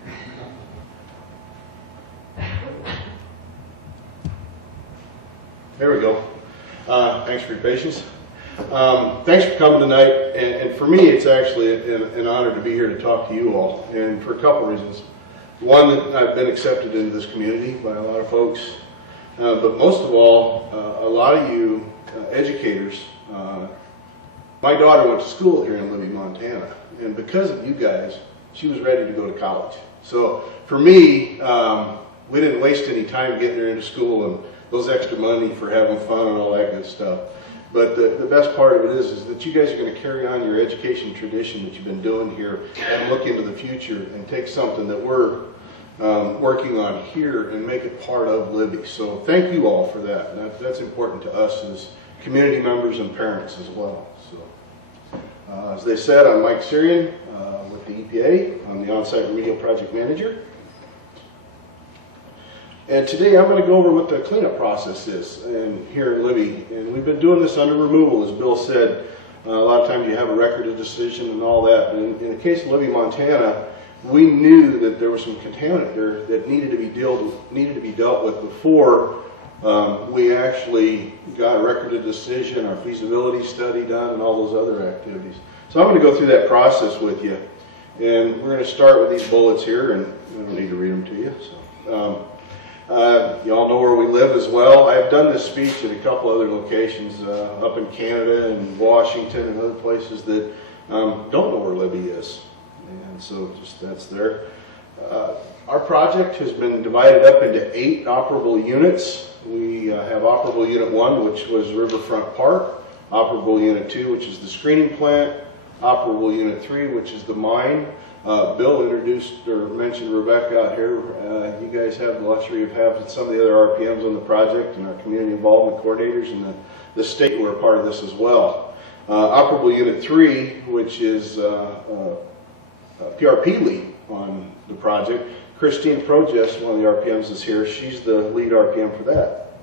There we go. Thanks for your patience. Thanks for coming tonight. And for me, it's actually an honor to be here to talk to you all. And for a couple reasons. One, that I've been accepted into this community by a lot of folks. But most of all, a lot of you educators. My daughter went to school here in Libby, Montana. And because of you guys, she was ready to go to college. So for me, we didn't waste any time getting her into school and those extra money for having fun and all that good stuff. But the best part of it is that you guys are going to carry on your education tradition that you've been doing here and look into the future and take something that we're working on here and make it part of Libby. So thank you all for that. That's important to us as community members and parents as well. So, as they said, I'm Mike Cirian with the EPA. I'm the on-site remedial project manager. And today I'm going to go over what the cleanup process is here in Libby. And we've been doing this under removal, as Bill said. A lot of times you have a record of decision and all that. But in the case of Libby, Montana, we knew that there was some contaminant there that needed to be dealt with before we actually got a record of decision, our feasibility study done, and all those other activities. So I'm going to go through that process with you. And we're going to start with these bullets here, and I don't need to read them to you. So. You all know where we live as well. I've done this speech at a couple other locations up in Canada and Washington and other places that don't know where Libby is. And so just that's there. Our project has been divided up into 8 operable units. We have operable unit 1, which was Riverfront Park, operable unit 2, which is the screening plant, operable unit 3, which is the mine. Bill introduced or mentioned Rebecca out here. You guys have the luxury of having some of the other RPMs on the project and our community involvement coordinators, and the state were a part of this as well. Operable Unit 3, which is PRP lead on the project. Christine Progess, one of the RPMs, is here. She's the lead RPM for that.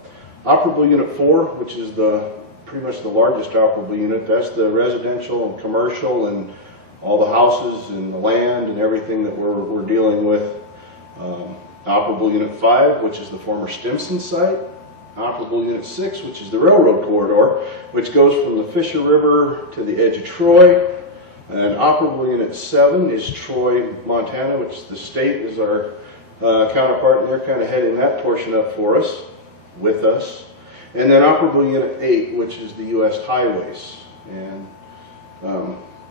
Operable Unit 4, which is pretty much the largest operable unit. That's the residential and commercial and all the houses and the land and everything that we're dealing with. Operable Unit 5, which is the former Stimson site. Operable Unit 6, which is the railroad corridor, which goes from the Fisher River to the edge of Troy. And operable Unit 7 is Troy, Montana, which the state is our counterpart, and they're kind of heading that portion up for us, with us. And then operable Unit 8, which is the U.S. highways. And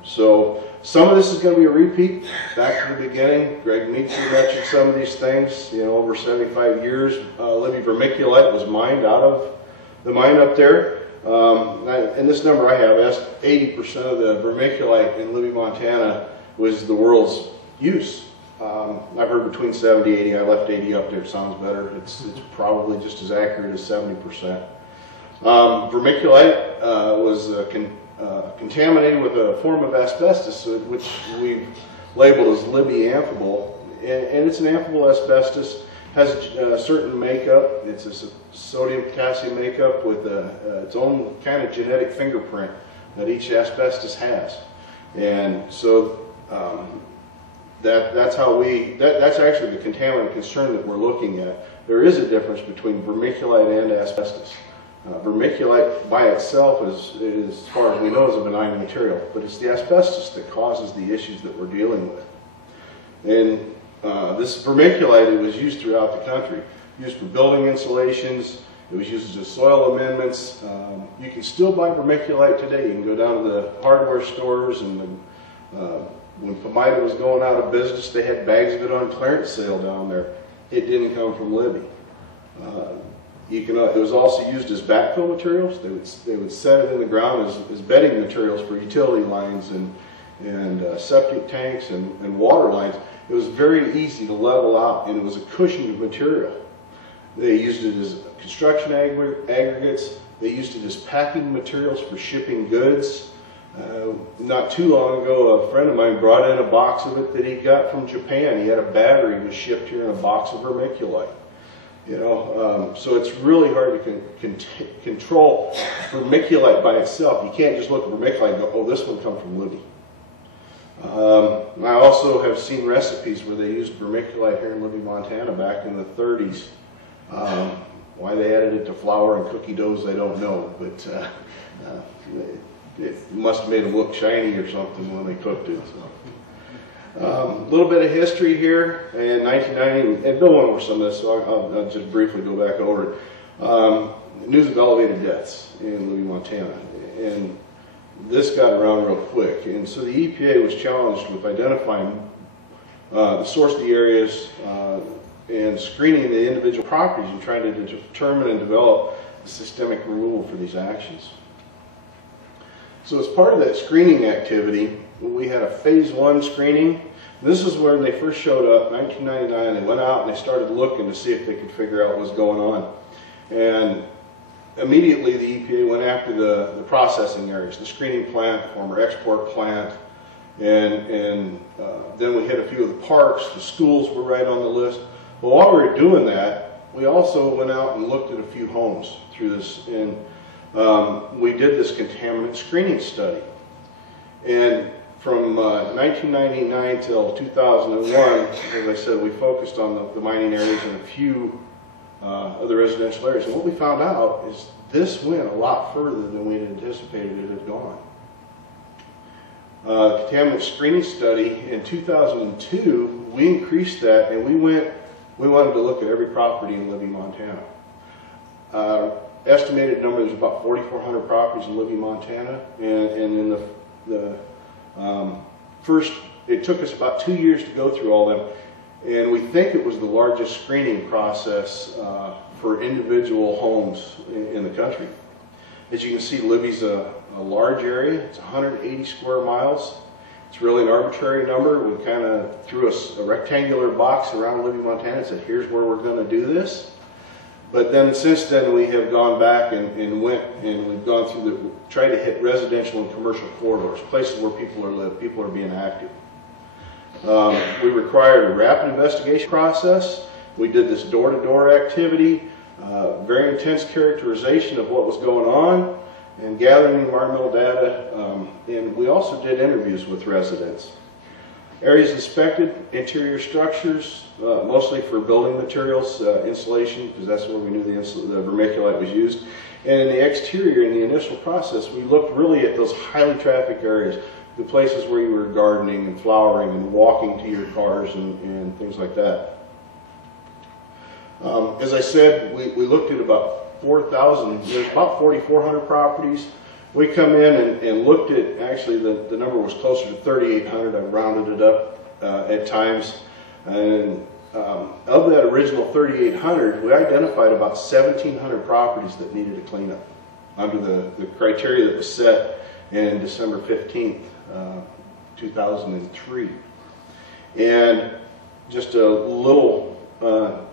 so some of this is going to be a repeat, back to the beginning. Greg Meeksy mentioned some of these things. You know, over 75 years, Libby vermiculite was mined out of the mine up there. And this number I have, 80% of the vermiculite in Libby, Montana was the world's use. I've heard between 70 and 80. I left 80 up there. It sounds better. It's probably just as accurate as 70%. Vermiculite was contaminated with a form of asbestos, which we've labeled as Libby amphibole, and it's an amphibole asbestos, has a certain makeup. It's a sodium potassium makeup with its own kind of genetic fingerprint that each asbestos has, and so that's actually the contaminant concern that we're looking at. There is a difference between vermiculite and asbestos. Vermiculite by itself is, as far as we know, is a benign material, but it's the asbestos that causes the issues that we're dealing with. And this vermiculite, it was used throughout the country, used for building insulations. It was used as soil amendments. You can still buy vermiculite today. You can go down to the hardware stores, and when Pomida was going out of business, they had bags of it on clearance sale down there. It didn't come from Libby. It was also used as backfill materials. They would set it in the ground as bedding materials for utility lines and septic tanks and water lines. It was very easy to level out, and it was a cushioned material. They used it as construction aggregates. They used it as packing materials for shipping goods. Not too long ago, a friend of mine brought in a box of it that he got from Japan. He had a battery that was shipped here in a box of vermiculite. You know, so it's really hard to control vermiculite by itself. You can't just look at vermiculite and go, oh, this one comes from Libby. I also have seen recipes where they used vermiculite here in Libby, Montana back in the 30s. Why they added it to flour and cookie doughs, I don't know, but it must have made them look shiny or something when they cooked it. So. A little bit of history here. In 1990, and Bill went over some of this, so I'll just briefly go back over it. News of elevated deaths in Libby, Montana, and this got around real quick. And so the EPA was challenged with identifying the source of the areas and screening the individual properties and trying to determine and develop the systemic removal for these actions. So as part of that screening activity, we had a phase 1 screening. This is when they first showed up, 1999. They went out and they started looking to see if they could figure out what was going on. And immediately the EPA went after the processing areas, the screening plant, former export plant, and then we hit a few of the parks. The schools were right on the list. But while we were doing that, we also went out and looked at a few homes through this, and we did this contaminant screening study. And from 1999 till 2001, as I said, we focused on the mining areas and a few of the residential areas. And what we found out is this went a lot further than we had anticipated it had gone. The contaminant screening study in 2002, we increased that, and we wanted to look at every property in Libby, Montana. Estimated number, there's about 4,400 properties in Libby, Montana, and in the first, it took us about 2 years to go through all them, and we think it was the largest screening process for individual homes in the country. As you can see, Libby's a large area. It's 180 square miles. It's really an arbitrary number. We kind of threw a rectangular box around Libby, Montana and said, here's where we're going to do this. But then since then we have gone back and we've gone through tried to hit residential and commercial corridors, places where people are being active. We required a rapid investigation process. We did this door-to-door activity, very intense characterization of what was going on, and gathering environmental data, and we also did interviews with residents. Areas inspected, interior structures, mostly for building materials, insulation, because that's where we knew the vermiculite was used. And in the exterior, in the initial process, we looked really at those highly trafficked areas, the places where you were gardening and flowering and walking to your cars and things like that. As I said, we looked at about 4,000, there's about 4,400 properties. We come in and looked at, actually the number was closer to 3,800, I rounded it up at times. And of that original 3,800, we identified about 1,700 properties that needed a cleanup under the criteria that was set in December 15th, 2003. And just a little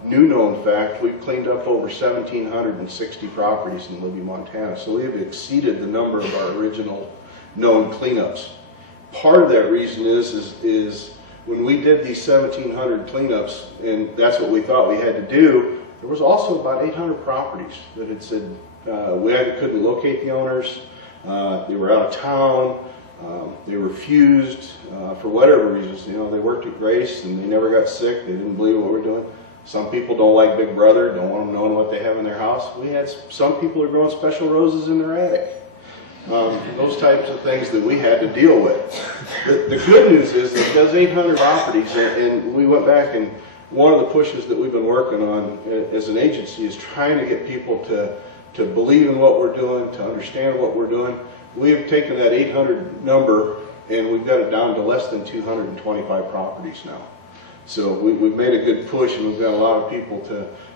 new known fact, we've cleaned up over 1,760 properties in Libby, Montana. So we have exceeded the number of our original known cleanups. Part of that reason is when we did these 1,700 cleanups, and that's what we thought we had to do, there was also about 800 properties that had said we couldn't locate the owners, they were out of town, they refused for whatever reasons. You know, they worked at Grace and they never got sick, they didn't believe what we were doing. Some people don't like Big Brother, don't want them knowing what they have in their house. We had some people are growing special roses in their attic. Those types of things that we had to deal with. The good news is that those 800 properties, and we went back, and one of the pushes that we've been working on as an agency is trying to get people to believe in what we're doing, to understand what we're doing. We have taken that 800 number and we've got it down to less than 225 properties now. So we've made a good push, and we've got a lot of people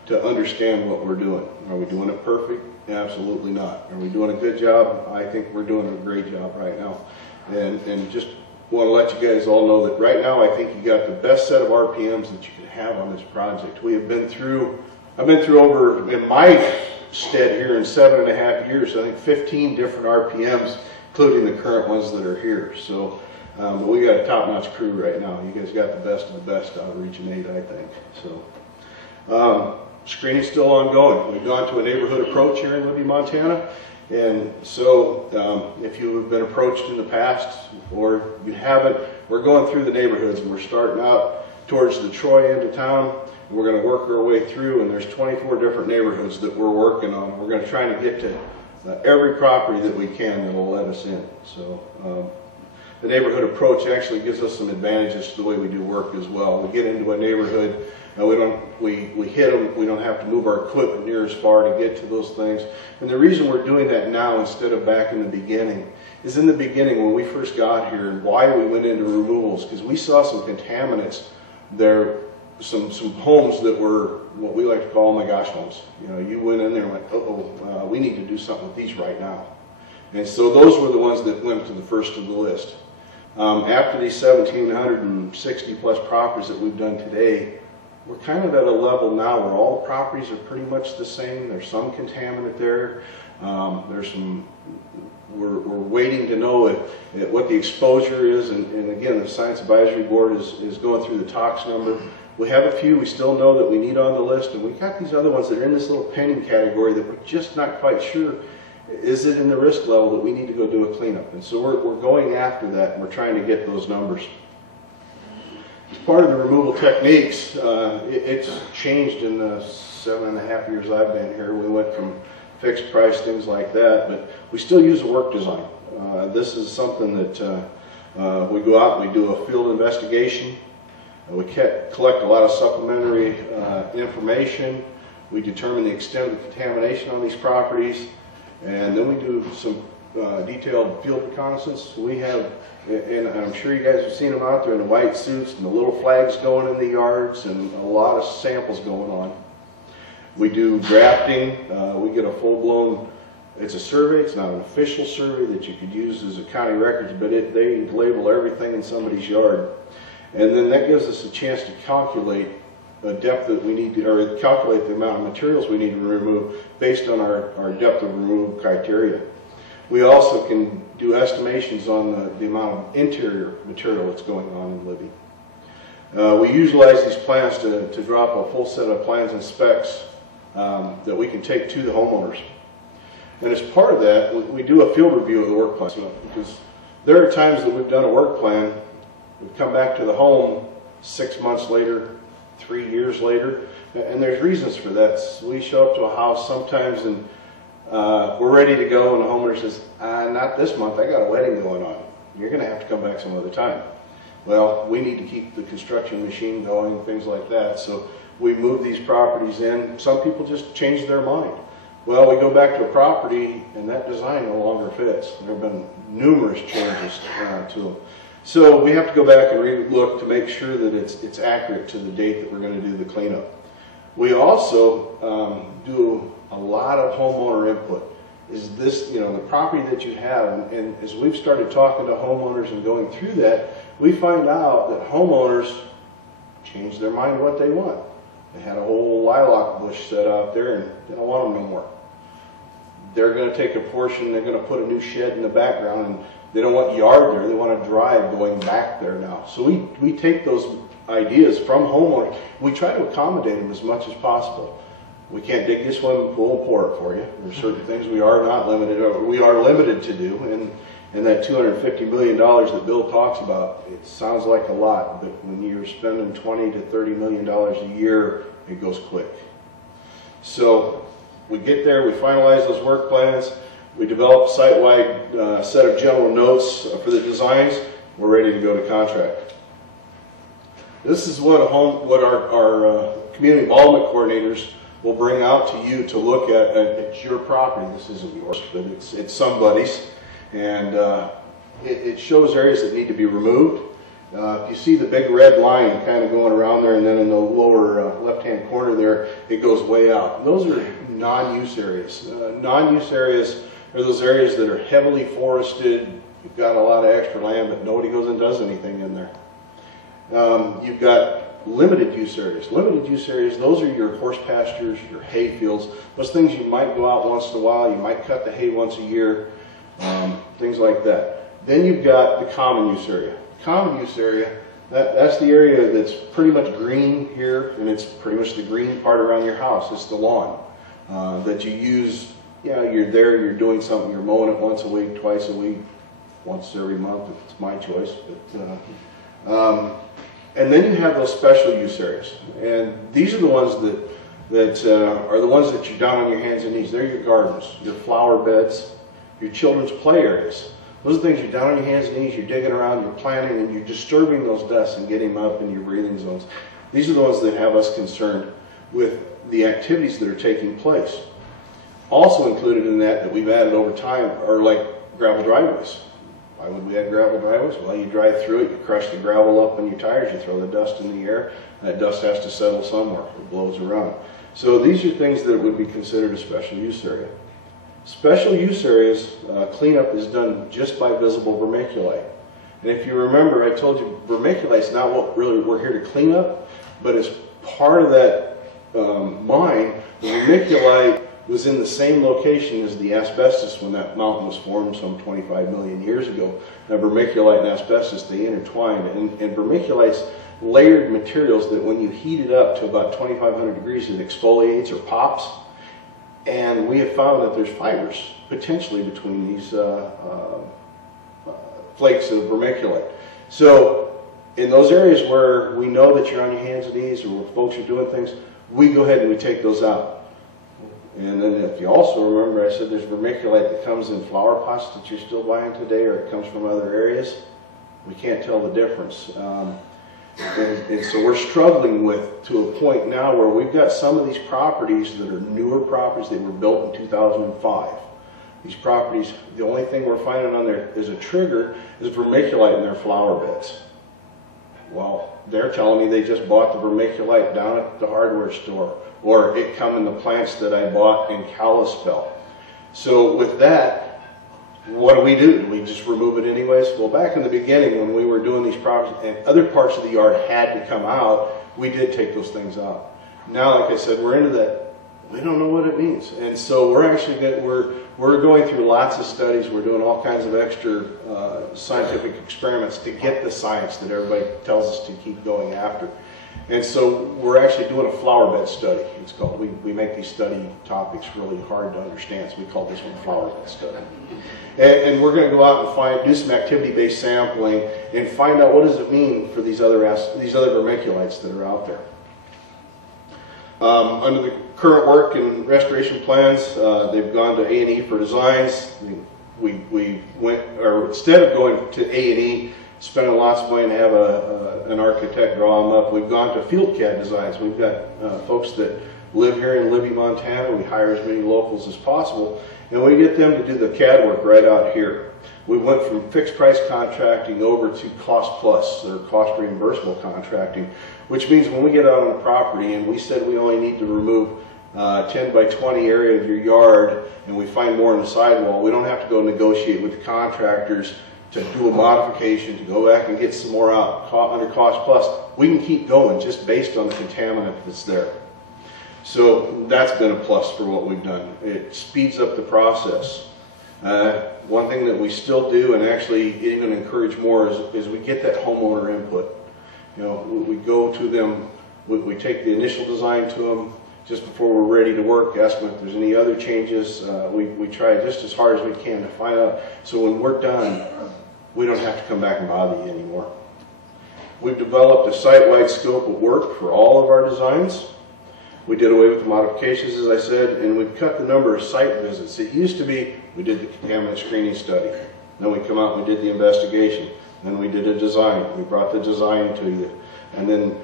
to understand what we're doing. Are we doing it perfect? Absolutely not. Are we doing a good job? I think we're doing a great job right now. And just want to let you guys all know that right now I think you got the best set of RPMs that you could have on this project. We have been through, I've been through over, in my stead here in 7.5 years, I think 15 different RPMs, including the current ones that are here. So, but we got a top-notch crew right now. You guys got the best of the best out of Region 8, I think. So, screening's still ongoing. We've gone to a neighborhood approach here in Libby, Montana. And so, if you have been approached in the past or you haven't, we're going through the neighborhoods, and we're starting out towards the Troy end of town. And we're going to work our way through, and there's 24 different neighborhoods that we're working on. We're going to try to get to every property that we can that will let us in. So, the neighborhood approach actually gives us some advantages to the way we do work as well. We get into a neighborhood, we hit them, we don't have to move our equipment near as far to get to those things. And the reason we're doing that now instead of back in the beginning is in the beginning when we first got here, and why we went into removals, because we saw some contaminants there, some homes that were what we like to call my gosh homes. You know, you went in there and went, we need to do something with these right now. And so those were the ones that went to the first of the list. After these 1,760 plus properties that we've done today, we're kind of at a level now where all the properties are pretty much the same. There's some contaminant there. We're waiting to know what the exposure is, and again, the Science Advisory Board is going through the tox number. We have a few we still know that we need on the list, and we've got these other ones that are in this little pending category that we're just not quite sure, is it in the risk level that we need to go do a cleanup? And so we're going after that, and we're trying to get those numbers. As part of the removal techniques, it's changed in the 7.5 years I've been here. We went from fixed price, things like that, but we still use a work design. This is something that we go out and we do a field investigation. We collect a lot of supplementary information. We determine the extent of contamination on these properties, and then we do some detailed field reconnaissance. We have, and I'm sure you guys have seen them out there in the white suits and the little flags going in the yards and a lot of samples going on. We do drafting. We get a full-blown, it's a survey. It's not an official survey that you could use as a county records, but they label everything in somebody's yard. And then that gives us a chance to calculate the depth that we need to, or calculate the amount of materials we need to remove based on our depth of removal criteria. We also can do estimations on the amount of interior material that's going on in Libby. We utilize these plans to drop a full set of plans and specs that we can take to the homeowners. And as part of that, we do a field review of the work plan, because there are times that we've done a work plan, we've come back to the home 6 months later, 3 years later, and there's reasons for that. We show up to a house sometimes and we're ready to go, and the homeowner says, not this month, I got a wedding going on. You're going to have to come back some other time. Well, we need to keep the construction machine going, things like that. So we move these properties in. Some people just change their mind. Well, we go back to a property and that design no longer fits. There have been numerous changes to them. So we have to go back and re-look to make sure that it's accurate to the date that we're going to do the cleanup. We also do a lot of homeowner input. Is this, the property that you have, and as we've started talking to homeowners and going through that, we find out that homeowners change their mind what they want. They had a whole lilac bush set out there and they don't want them no more. They're going to take a portion, they're going to put a new shed in the background, and they don't want yard there, they want a drive going back there now. So we take those ideas from homeowners, we try to accommodate them as much as possible. We can't dig this swimming pool and pour it for you. There's certain things we are not limited, or we are limited to do, and that $250 million that Bill talks about, it sounds like a lot, but when you're spending $20 to $30 million a year, it goes quick. So we get there, we finalize those work plans, we develop a site-wide set of general notes for the designs, we're ready to go to contract. This is what our community involvement coordinators will bring out to you to look at. It's your property. This isn't yours, but it's somebody's. And it shows areas that need to be removed. If you see the big red line kind of going around there, and then in the lower left-hand corner there, it goes way out. Those are non-use areas. Non-use areas are those areas that are heavily forested. You've got a lot of extra land, but nobody goes and does anything in there. You've got limited use areas. Limited use areas, those are your horse pastures, your hay fields. Those things you might go out once in a while. You might cut the hay once a year. Things like that. Then you've got the common use area. Common use area, that's the area that's pretty much green here, and it's pretty much the green part around your house. It's the lawn that you use. You're there, you're doing something, you're mowing it once a week, twice a week, once every month if it's my choice. But, and then you have those special use areas, and these are the ones that are the ones that you're down on your hands and knees. They're your gardens, your flower beds, your children's play areas. Those are things you're down on your hands and knees, you're digging around, you're planting, and you're disturbing those dusts and getting them up in your breathing zones. These are the ones that have us concerned with the activities that are taking place. Also included in that we've added over time are like gravel driveways. Why would we add gravel driveways? Well, you drive through it, you crush the gravel up on your tires, you throw the dust in the air, that dust has to settle somewhere. It blows around. So these are things that would be considered a special use area. Special use areas, cleanup is done just by visible vermiculite. And if you remember, I told you vermiculite's not what really we're here to clean up, but as part of that mine, the vermiculite was in the same location as the asbestos when that mountain was formed some 25 million years ago. Now, vermiculite and asbestos, they intertwined, and vermiculite's layered materials that when you heat it up to about 2,500 degrees, it exfoliates or pops. And we have found that there's fibers potentially between these flakes of vermiculite. So in those areas where we know that you're on your hands and knees or where folks are doing things, we go ahead and we take those out. And then if you also remember, I said there's vermiculite that comes in flower pots that you're still buying today, or it comes from other areas. We can't tell the difference. And so we're struggling to a point now where we've got some of these properties that are newer properties that were built in 2005. These properties, the only thing we're finding on there is a trigger is vermiculite in their flower beds. Well, they're telling me they just bought the vermiculite down at the hardware store, or it come in the plants that I bought in Kalispell. So with that, what do? Do we just remove it anyways? Well, back in the beginning when we were doing these properties and other parts of the yard had to come out, we did take those things out. Now, like I said, we're into that. We don't know what it means. And so we're actually we're going through lots of studies. We're doing all kinds of extra scientific experiments to get the science that everybody tells us to keep going after. And so we're actually doing a flower bed study. It's called, we make these study topics really hard to understand, so we call this one a flower bed study. And we're going to go out and do some activity-based sampling and find out what does it mean for these other vermiculites that are out there. Under the current work and restoration plans, they've gone to A&E for designs. We went, or instead of going to A&E, spending lots of money to have an architect draw them up, we've gone to field CAD designs. We've got folks that live here in Libby, Montana. We hire as many locals as possible, and we get them to do the CAD work right out here. We went from fixed price contracting over to cost plus, or cost reimbursable contracting, which means when we get out on the property and we said we only need to remove 10 by 20 area of your yard and we find more in the sidewall, we don't have to go negotiate with the contractors to do a modification, to go back and get some more out under cost plus. We can keep going just based on the contaminant that's there. So that's been a plus for what we've done. It speeds up the process. One thing that we still do, and actually even encourage more, is we get that homeowner input. You know, we go to them, we take the initial design to them just before we're ready to work, ask them if there's any other changes. We try just as hard as we can to find out, so when we're done, we don't have to come back and bother you anymore. We've developed a site-wide scope of work for all of our designs. We did away with the modifications, as I said, and we've cut the number of site visits. It used to be, we did the contaminant screening study. Then we come out and we did the investigation. Then we did a design. We brought the design to you. And then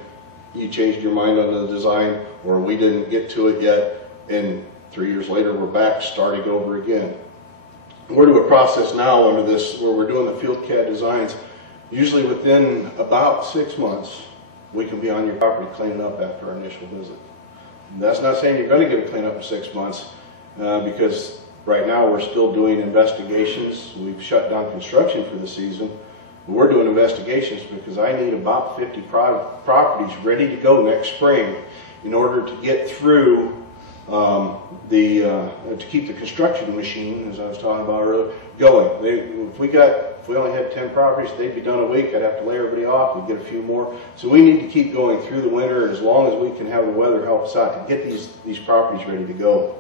you changed your mind on the design, or we didn't get to it yet, and 3 years later we're back starting over again. We're to a process now under this where we're doing the field CAD designs. Usually within about 6 months, we can be on your property cleaning up after our initial visit. That's not saying you're going to get a cleanup in 6 months, because right now we're still doing investigations. We've shut down construction for the season. But we're doing investigations because I need about 50 properties ready to go next spring in order to get through to keep the construction machine, as I was talking about earlier, going. If we only had 10 properties, they'd be done a week. I'd have to lay everybody off. We'd get a few more. So we need to keep going through the winter as long as we can have the weather help us out to get these properties ready to go.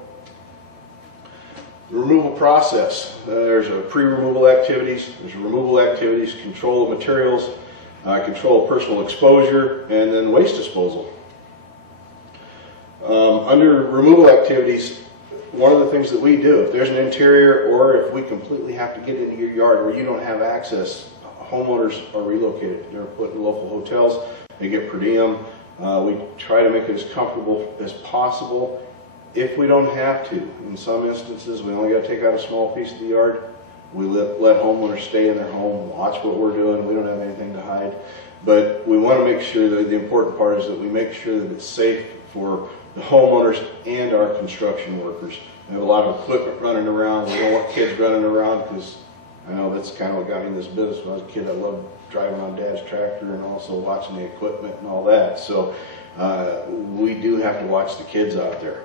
The removal process. There's a pre-removal activities, there's removal activities, control of materials, control of personal exposure, and then waste disposal. Under removal activities, one of the things that we do, if there's an interior or if we completely have to get into your yard where you don't have access, homeowners are relocated. They're put in local hotels, they get per diem. We try to make it as comfortable as possible if we don't have to. In some instances, we only got to take out a small piece of the yard. We let homeowners stay in their home, watch what we're doing. We don't have anything to hide. But we want to make sure that the important part is that we make sure that it's safe for the homeowners and our construction workers. We have a lot of equipment running around. We don't want kids running around because I know that's kind of what got me in this business. When I was a kid, I loved driving on Dad's tractor and also watching the equipment and all that. So we do have to watch the kids out there.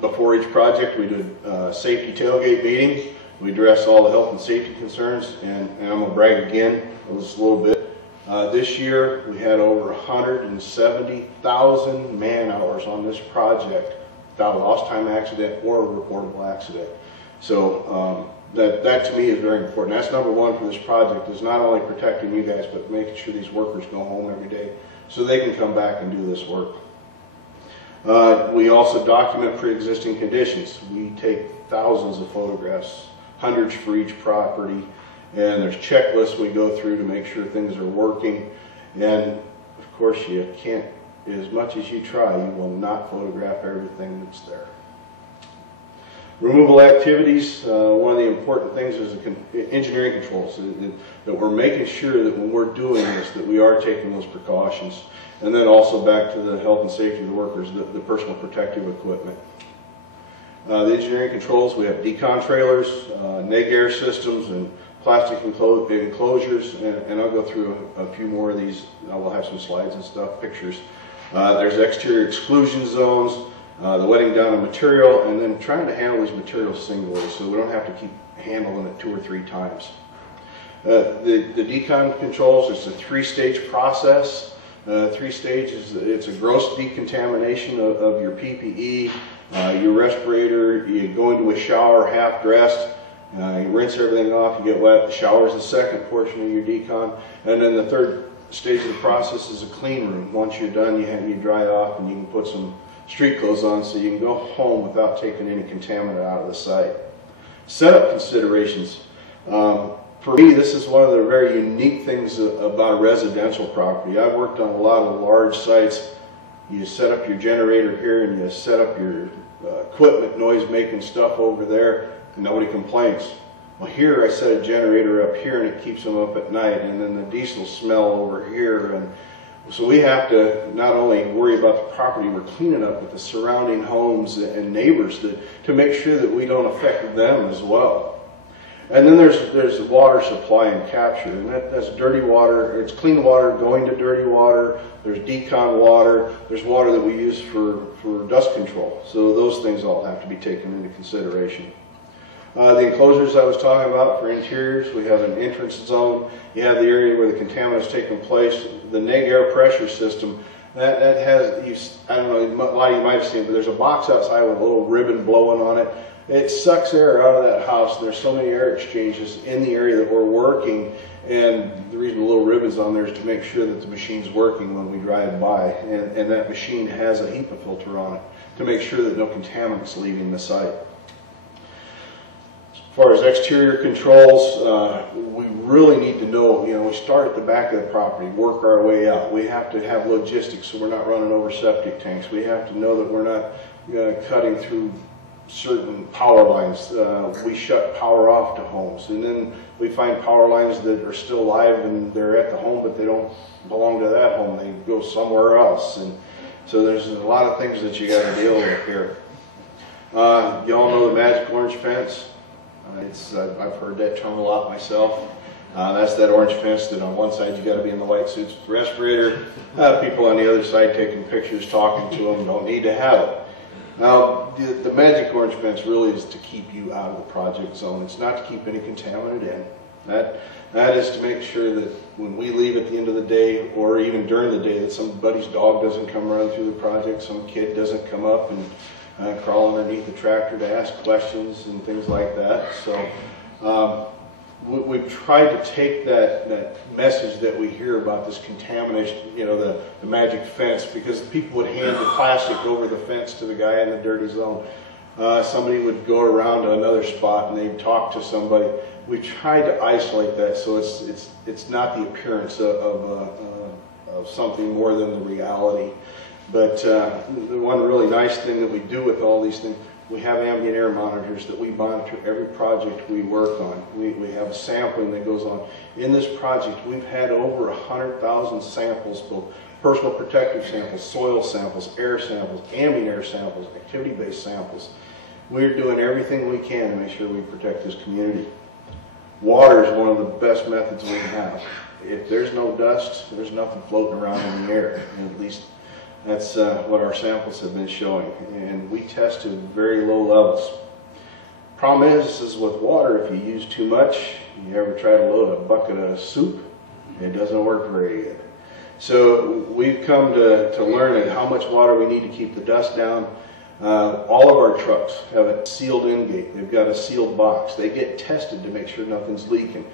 Before each project, we do a safety tailgate meeting. We address all the health and safety concerns, and I'm going to brag again just a little bit. This year, we had over 170,000 man-hours on this project without a lost time accident or a reportable accident. So that to me is very important. That's number one for this project, is not only protecting you guys, but making sure these workers go home every day so they can come back and do this work. We also document pre-existing conditions. We take thousands of photographs, hundreds for each property, and there's checklists we go through to make sure things are working. And of course, you can't, as much as you try, you will not photograph everything that's there. Removal activities, one of the important things is engineering controls, that we're making sure that when we're doing this, that we are taking those precautions. And then also back to the health and safety of the workers, the personal protective equipment. The engineering controls, we have decon trailers, neg air systems, and plastic enclosures, and I'll go through a few more of these. We'll have some slides and stuff, pictures. There's exterior exclusion zones, the wetting down of material, and then trying to handle these materials singly so we don't have to keep handling it 2 or 3 times. The decon controls, it's a 3-stage process. 3 stages, it's a gross decontamination of your PPE, your respirator, you go into a shower half dressed, you rinse everything off, you get wet. The shower is the second portion of your decon, and then the 3rd stage of the process is a clean room. Once you're done, you dry off and you can put some street clothes on so you can go home without taking any contaminant out of the site. Setup considerations. For me, this is one of the very unique things about a residential property. I've worked on a lot of large sites. You set up your generator here and you set up your equipment, noise-making stuff over there, and nobody complains. Well, here I set a generator up here and it keeps them up at night, and then the diesel smell over here. And so we have to not only worry about the property we're cleaning up, but the surrounding homes and neighbors to make sure that we don't affect them as well. And then there's water supply and capture, and that's dirty water. It's clean water going to dirty water. There's decon water. There's water that we use for dust control. So those things all have to be taken into consideration. The enclosures I was talking about for interiors, we have an entrance zone. You have the area where the contaminant's taking place. The neg air pressure system, that has, I don't know, a lot of you might have seen it, but there's a box outside with a little ribbon blowing on it. It sucks air out of that house. There's so many air exchanges in the area that we're working, and the reason the little ribbon's on there is to make sure that the machine's working when we drive by, and that machine has a HEPA filter on it to make sure that no contaminants leaving the site. As far as exterior controls, we really need to know, we start at the back of the property, work our way out. We have to have logistics so we're not running over septic tanks. We have to know that we're not cutting through certain power lines. We shut power off to homes, and then we find power lines that are still live and they're at the home, but they don't belong to that home. They go somewhere else, and so there's a lot of things that you got to deal with here. You all know the magic orange fence. I've heard that term a lot myself. That's that orange fence that on one side you got to be in the white suits with the respirator. People on the other side taking pictures, talking to them, don't need to have it. Now, the magic orange fence really is to keep you out of the project zone. It's not to keep any contaminant in. That is to make sure that when we leave at the end of the day, or even during the day, that somebody's dog doesn't come run through the project, some kid doesn't come up and crawl underneath the tractor to ask questions and things like that. So we've tried to take that message that we hear about this contamination, the magic fence, because people would hand the plastic over the fence to the guy in the dirty zone. Somebody would go around to another spot and they'd talk to somebody. We tried to isolate that so it's not the appearance of something more than the reality. But the one really nice thing that we do with all these things, We have ambient air monitors that we monitor every project we work on. We have sampling that goes on. In this project, we've had over 100,000 samples, both personal protective samples, soil samples, air samples, ambient air samples, activity-based samples. We're doing everything we can to make sure we protect this community. Water is one of the best methods we have. If there's no dust, there's nothing floating around in the air. And at least that's what our samples have been showing. And we test to very low levels. Problem is with water, if you use too much, you ever try to load a bucket of soup, it doesn't work very good. So we've come to learn how much water we need to keep the dust down. All of our trucks have a sealed in-gate. They've got a sealed box. They get tested to make sure nothing's leaking.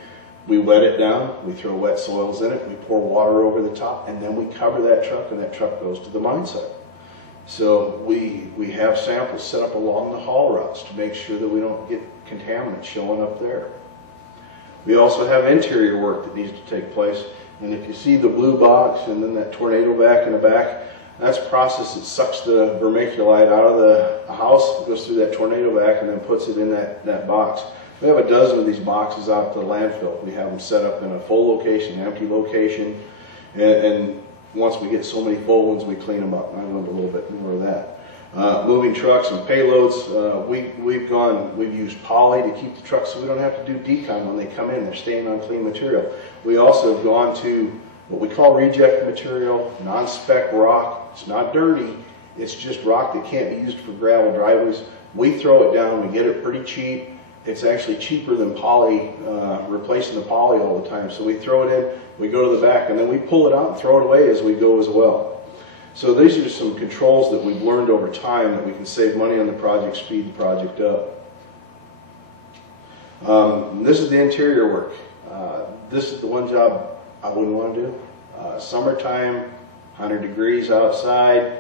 We wet it down, we throw wet soils in it, we pour water over the top, and then we cover that truck, and that truck goes to the mine site. So we have samples set up along the haul routes to make sure that we don't get contaminants showing up there. We also have interior work that needs to take place. And if you see the blue box and then that tornado vac in the back, that's a process that sucks the vermiculite out of the house, goes through that tornado vac, and then puts it in that box. We have a dozen of these boxes out at the landfill. We have them set up in a full location, empty location, and once we get so many full ones, we clean them up. I'm going to go into a little bit more of that. Moving trucks and payloads, we've used poly to keep the trucks so we don't have to do decon when they come in. They're staying on clean material. We also have gone to what we call reject material, non-spec rock. It's not dirty. It's just rock that can't be used for gravel driveways. We throw it down. We get it pretty cheap. It's actually cheaper than poly, replacing the poly all the time. So we throw it in, we go to the back, and then we pull it out and throw it away as we go as well. So these are some controls that we've learned over time that we can save money on the project, speed the project up. This is the interior work. This is the one job I wouldn't want to do. Summertime, 100 degrees outside.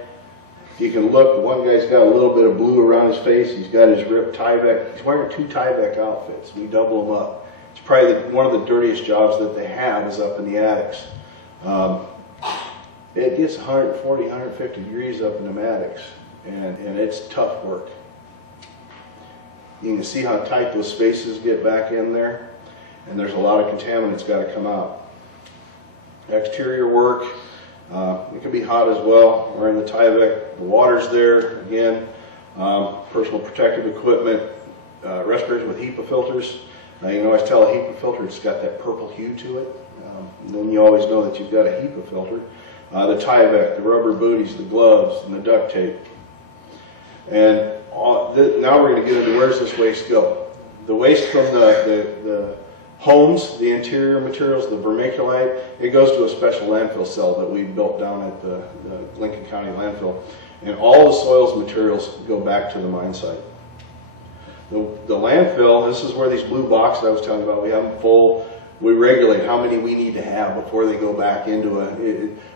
You can look, one guy's got a little bit of blue around his face. He's got his ripped Tyvek. He's wearing 2 Tyvek outfits. We double them up. It's probably one of the dirtiest jobs that they have is up in the attics. It gets 140, 150 degrees up in the attics, and it's tough work. You can see how tight those spaces get back in there, and there's a lot of contaminants got to come out. Exterior work, it can be hot as well. We're in the Tyvek, the water's there again. Personal protective equipment, respirators with HEPA filters. Now you can always tell a HEPA filter, it's got that purple hue to it. And then you always know that you've got a HEPA filter. The Tyvek, the rubber booties, the gloves, and the duct tape. And now we're going to get into where's this waste go. The waste from the homes, the interior materials, the vermiculite, it goes to a special landfill cell that we built down at the Lincoln County landfill. And all the soils materials go back to the mine site. The landfill, this is where these blue boxes I was telling you about, we have them full. We regulate how many we need to have before they go back into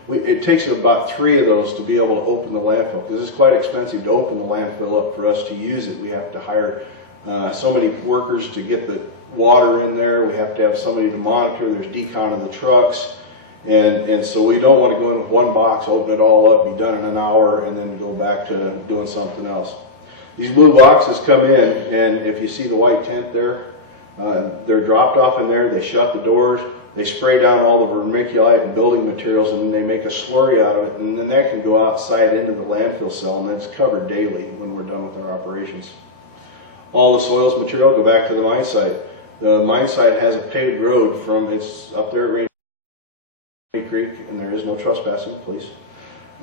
it takes about 3 of those to be able to open the landfill, because it's quite expensive to open the landfill up for us to use it. We have to hire so many workers to get the water in there. We have to have somebody to monitor. There's decon of the trucks. And so we don't want to go in with one box, open it all up, be done in an hour, and then go back to doing something else. These blue boxes come in, and if you see the white tent there, they're dropped off in there. They shut the doors. They spray down all the vermiculite and building materials, and then they make a slurry out of it, and then that can go outside into the landfill cell, and that's covered daily when we're done with our operations. All the soils material go back to the mine site. The mine site has a paved road from, it's up there at Rainy Creek, and there is no trespassing, please.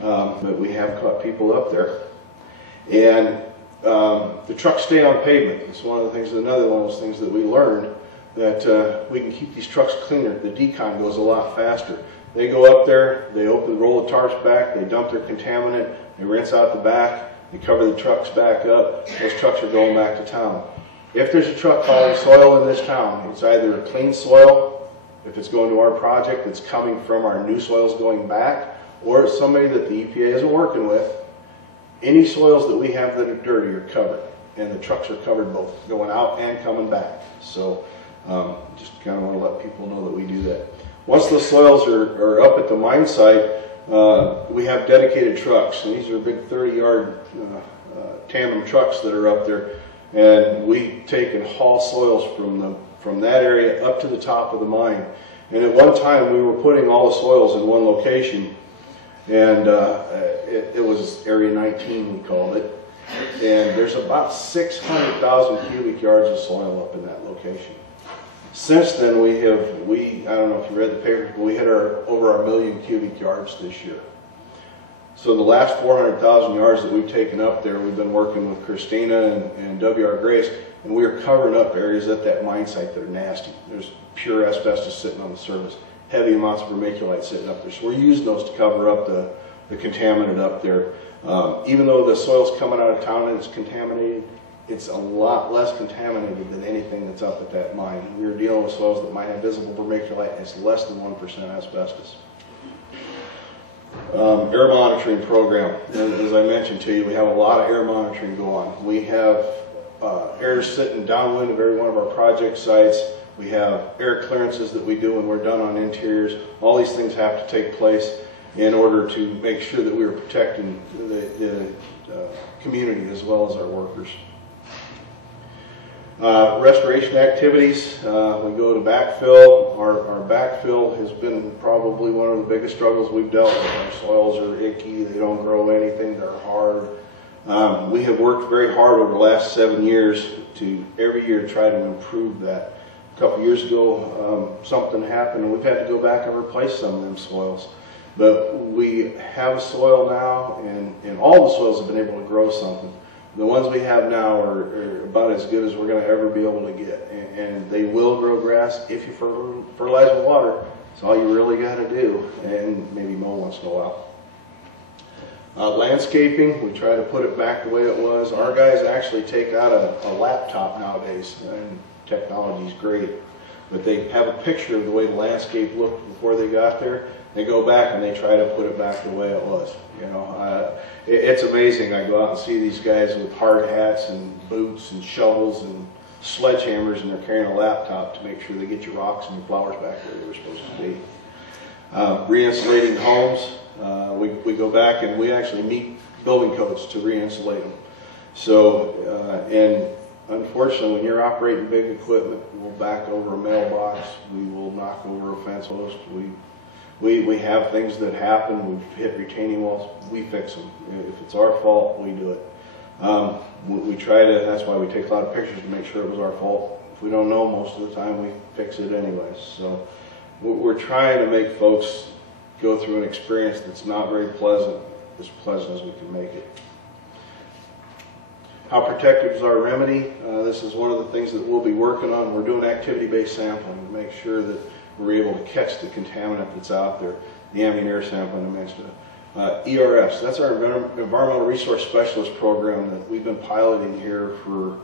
But we have caught people up there. And the trucks stay on pavement. It's one of the things, another one of those things that we learned, that we can keep these trucks cleaner. The decon goes a lot faster. They go up there, they roll the tarps back, they dump their contaminant, they rinse out the back, they cover the trucks back up. Those trucks are going back to town. If there's a truck hauling soil in this town, it's either a clean soil, if it's going to our project that's coming from our new soils going back, or it's somebody that the EPA isn't working with. Any soils that we have that are dirty are covered, and the trucks are covered both going out and coming back. So just kind of want to let people know that we do that. Once the soils are up at the mine site, we have dedicated trucks, and these are big 30-yard tandem trucks that are up there, and we take and haul soils from that area up to the top of the mine. And at one time we were putting all the soils in one location, and it was Area 19 we called it, and there's about 600,000 cubic yards of soil up in that location. Since then I don't know if you read the papers, but we hit over 1 million cubic yards this year. So the last 400,000 yards that we've taken up there, we've been working with Christina and W.R. Grace, and we are covering up areas at that mine site that are nasty. There's pure asbestos sitting on the surface, heavy amounts of vermiculite sitting up there. So we're using those to cover up the contaminant up there. Even though the soil's coming out of town and it's contaminated, it's a lot less contaminated than anything that's up at that mine. We are dealing with soils that might have visible vermiculite, and it's less than 1% asbestos. Air monitoring program. As I mentioned to you, we have a lot of air monitoring go on. We have air sitting downwind of every one of our project sites. We have air clearances that we do when we're done on interiors. All these things have to take place in order to make sure that we are protecting the community as well as our workers. Restoration activities, we go to backfill. Our backfill has been probably one of the biggest struggles we've dealt with. Our soils are icky, they don't grow anything, they're hard. We have worked very hard over the last 7 years to every year try to improve that. A couple years ago something happened and we've had to go back and replace some of them soils. But we have a soil now, and all the soils have been able to grow something. The ones we have now are about as good as we're going to ever be able to get, and they will grow grass if you fertilize with water. That's all you really got to do, and maybe mow once in a while. Landscaping, we try to put it back the way it was. Our guys actually take out a laptop nowadays, and technology is great, but they have a picture of the way the landscape looked before they got there. They go back and they try to put it back the way it was. You know, it's amazing. I go out and see these guys with hard hats and boots and shovels and sledgehammers, and they're carrying a laptop to make sure they get your rocks and your flowers back where they were supposed to be. Reinsulating homes, we go back and we actually meet building codes to reinsulate them. So, and unfortunately, when you're operating big equipment, we'll back over a mailbox, we will knock over a fence post, we have things that happen. We've hit retaining walls. We fix them. If it's our fault, we do it. We try to. That's why we take a lot of pictures to make sure it was our fault. If we don't know, most of the time we fix it anyways. So we're trying to make folks go through an experience that's not very pleasant, as pleasant as we can make it. How protective is our remedy? This is one of the things that we'll be working on. We're doing activity-based sampling to make sure that we're able to catch the contaminant that's out there, the ambient air sampling I mentioned. ERS, that's our Environmental Resource Specialist program that we've been piloting here for,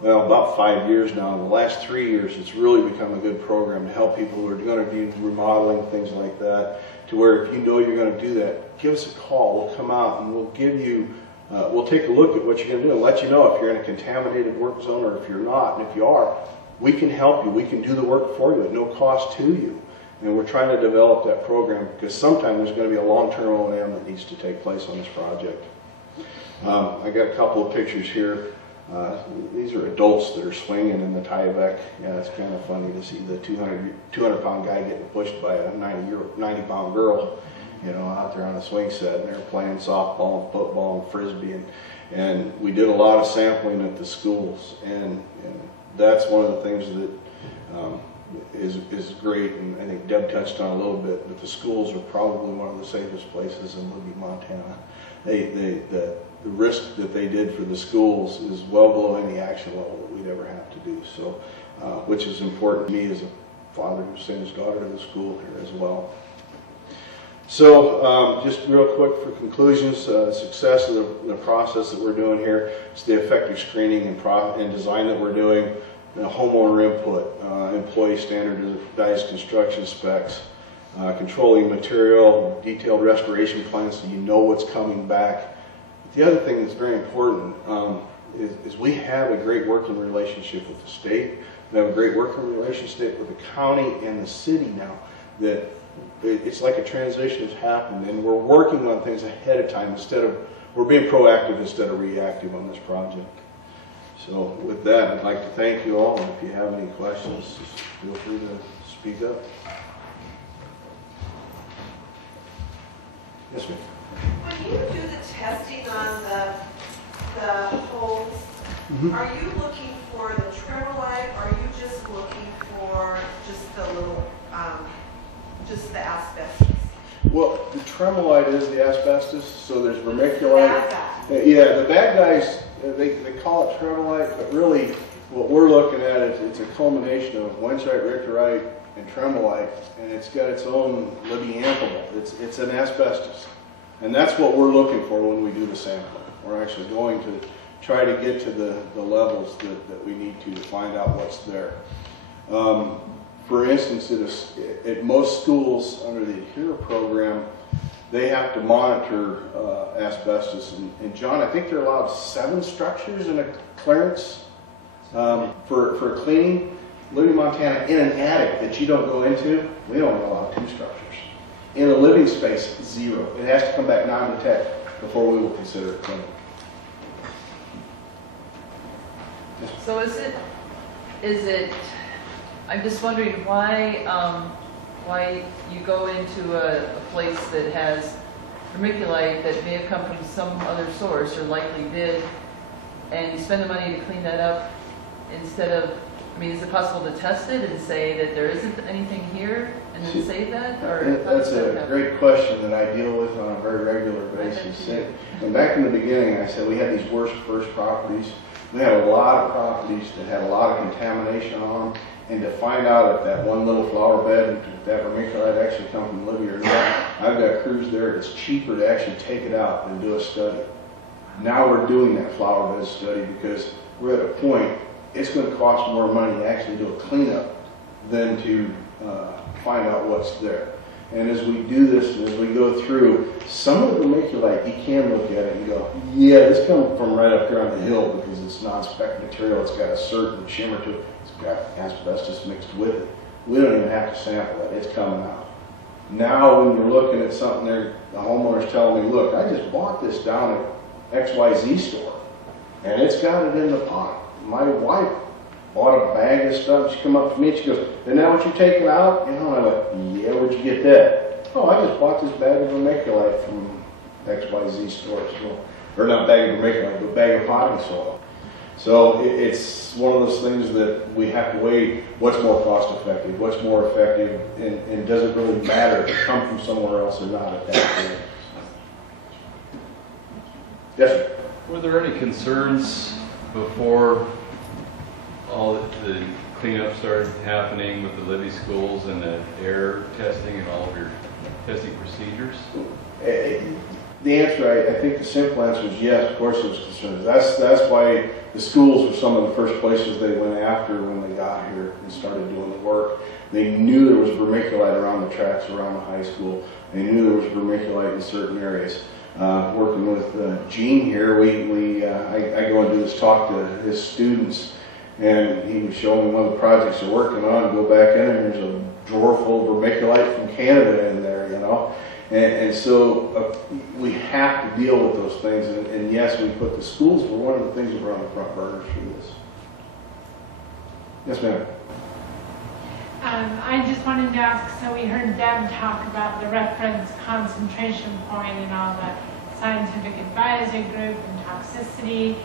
well, about 5 years now. In the last 3 years, it's really become a good program to help people who are going to be remodeling, things like that, to where if you know you're going to do that, give us a call. We'll come out and we'll give you, we'll take a look at what you're going to do and let you know if you're in a contaminated work zone or if you're not. And if you are, we can help you. We can do the work for you at no cost to you. And we're trying to develop that program because sometimes there's going to be a long-term O&M that needs to take place on this project. I got a couple of pictures here. These are adults that are swinging in the Tyvek. Yeah, it's kind of funny to see the 200-pound guy getting pushed by a 90-pound girl, you know, out there on a swing set, and they're playing softball and football and frisbee. And we did a lot of sampling at the schools, and that's one of the things that is great, and I think Deb touched on a little bit, but the schools are probably one of the safest places in Libby, Montana. The risk that they did for the schools is well below any action level that we'd ever have to do, so which is important to me as a father who sent his daughter to the school here as well. So just real quick for conclusions, success of the process that we're doing here is the effective screening and design that we're doing, homeowner input, employee standardized construction specs, controlling material, detailed restoration plans so you know what's coming back. But the other thing that's very important is we have a great working relationship with the state. We have a great working relationship with the county and the city now. That it's like a transition has happened, and we're working on things ahead of time instead of we're being proactive instead of reactive on this project. So with that, I'd like to thank you all, and if you have any questions, just feel free to speak up. Yes, ma'am. When you do the testing on the holes, are you looking for the tremolite, or are you just looking for just the little, just the asbestos? Well, the tremolite is the asbestos, so there's vermiculite. Bad guy. Yeah, the bad guys, they call it tremolite, but really what we're looking at is it's a culmination of wendtite, richterite, and tremolite, and it's got its own Libby amphibole. It's an asbestos. And that's what we're looking for when we do the sampling. We're actually going to try to get to the levels that we need to find out what's there. For instance, at most schools under the ADHERE program, they have to monitor asbestos. And John, I think they're allowed 7 structures in a clearance for cleaning. Libby, Montana, in an attic that you don't go into, we only allow 2 structures. In a living space, 0. It has to come back non-detect before we will consider it clean. So is it, I'm just wondering why you go into a place that has vermiculite that may have come from some other source, or likely did, and you spend the money to clean that up instead of, I mean, is it possible to test it and say that there isn't anything here and then save that? Or that's a great question that I deal with on a very regular basis. And back in the beginning, I said we had these worst first properties. We had a lot of properties that had a lot of contamination on them, and to find out if that one little flower bed, if that vermiculite actually come from Libby or not, I've got crews there. It's cheaper to actually take it out than do a study. Now we're doing that flower bed study because we're at a point, it's going to cost more money to actually do a cleanup than to find out what's there. And as we do this, as we go through, some of the vermiculite, you can look at it and go, yeah, this comes from right up here on the hill because it's non-spec material. It's got a certain shimmer to it. It's got asbestos mixed with it. We don't even have to sample it. It's coming out. Now, when you're looking at something there, the homeowner's telling me, look, I just bought this down at XYZ store, and it's got it in the pot. My wife bought a bag of stuff. She come up to me and she goes, isn't that what you're taking out? You know, and I'm like, yeah, where'd you get that? Oh, I just bought this bag of vermiculite from XYZ store. Or not bag of vermiculite, but bag of potting soil. So it's one of those things that we have to weigh what's more cost effective, what's more effective, and does it really matter if it comes from somewhere else or not at that point. Yes, sir. Were there any concerns before all the cleanup started happening with the Libby schools and the air testing and all of your testing procedures? The answer, I think the simple answer is yes, of course there was concerns. That's why the schools were some of the first places they went after when they got here and started doing the work. They knew there was vermiculite around the tracks around the high school. They knew there was vermiculite in certain areas. Working with Gene here, I go and do this talk to his students, and he was showing me one of the projects they're working on. Go back in, and there's a drawer full of vermiculite from Canada in there, you know. And so we have to deal with those things. And yes, we put the schools were one of the things that were on the front burners for this. Yes, ma'am. I just wanted to ask, so we heard Deb talk about the reference concentration point and all the scientific advisory group and toxicity.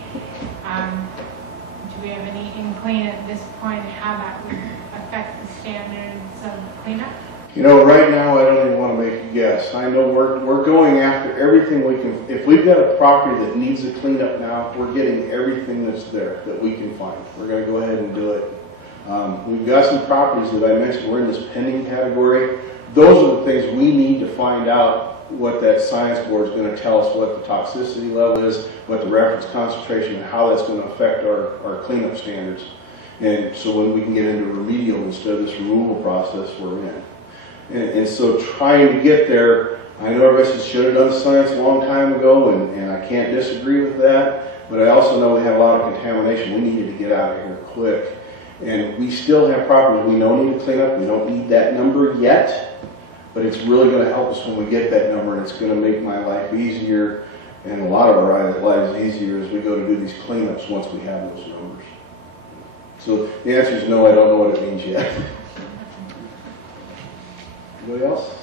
Do we have any inkling at this point how that would affect the standards of cleanup? You know, right now I don't even want to make a guess. I know we're going after everything we can. If we've got a property that needs a cleanup now, we're getting everything that's there that we can find. We're going to go ahead and do it. We've got some properties that I mentioned, we're in this pending category. Those are the things we need to find out what that science board is going to tell us what the toxicity level is, what the reference concentration, and how that's going to affect our cleanup standards. And so when we can get into remedial instead of this removal process we're in. And so trying to get there, I know everybody says should have done science a long time ago, and I can't disagree with that, but I also know we have a lot of contamination. We needed to get out of here quick. And we still have properties we don't need to clean up. We don't need that number yet, but it's really going to help us when we get that number, and it's going to make my life easier And a lot of our lives easier as we go to do these cleanups once we have those numbers. So the answer is no, I don't know what it means yet. Anybody else?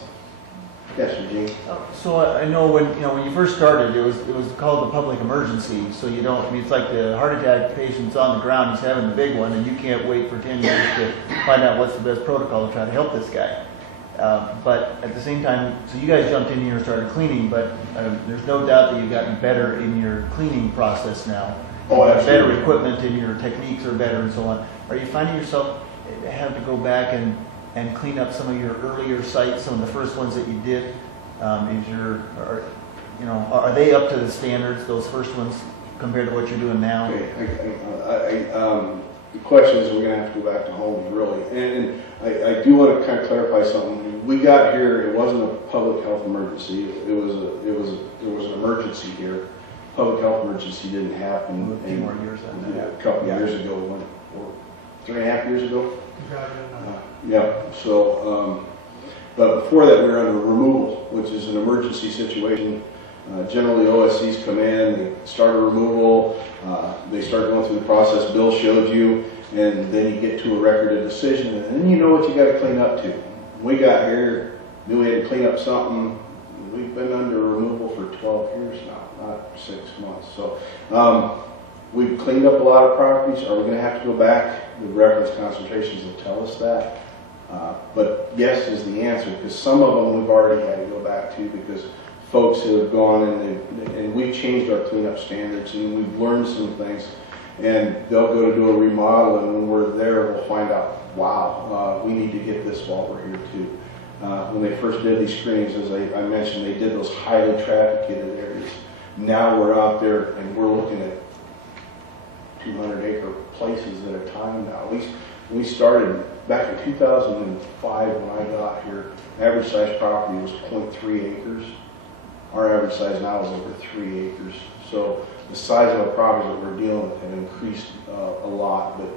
Yes, Eugene. So I know when you first started, it was called the public emergency. So you don't. I mean, it's like the heart attack patient's on the ground, he's having the big one, and you can't wait for 10 years to find out what's the best protocol to try to help this guy. But at the same time, so you guys jumped in here and started cleaning, but there's no doubt that you've gotten better in your cleaning process now. Oh, absolutely. Better equipment and your techniques are better and so on. Are you finding yourself having to go back and clean up some of your earlier sites, some of the first ones that you did? Are they up to the standards, those first ones, compared to what you're doing now? Okay. The question is, we're going to have to go back to homes, really. And I do want to kind of clarify something. We got here, it wasn't a public health emergency. There was an emergency here. Public health emergency didn't happen. A few more years than that. A couple years ago, 3.5 years ago. Yeah. So, but before that, we were under removal, which is an emergency situation. Generally, OSCs come in, they start a removal, they start going through the process Bill showed you, and then you get to a record of decision, and then you know what you got to clean up to. We got here, knew we had to clean up something. We've been under removal for 12 years now, not 6 months. So we've cleaned up a lot of properties. Are we going to have to go back? The reference concentrations will tell us that. But yes is the answer, because some of them we've already had to go back to because folks who have gone and we've changed our cleanup standards and we've learned some things, and they'll go to do a remodel, and when we're there we'll find out, wow, we need to get this while we're here too. When they first did these screenings, as I mentioned, they did those highly trafficked areas. Now we're out there and we're looking at 200-acre places at a time now. At least we started back in 2005 when I got here. Average size property was 0.3 acres. Our average size now is over 3 acres. So the size of our properties that we're dealing with have increased a lot. But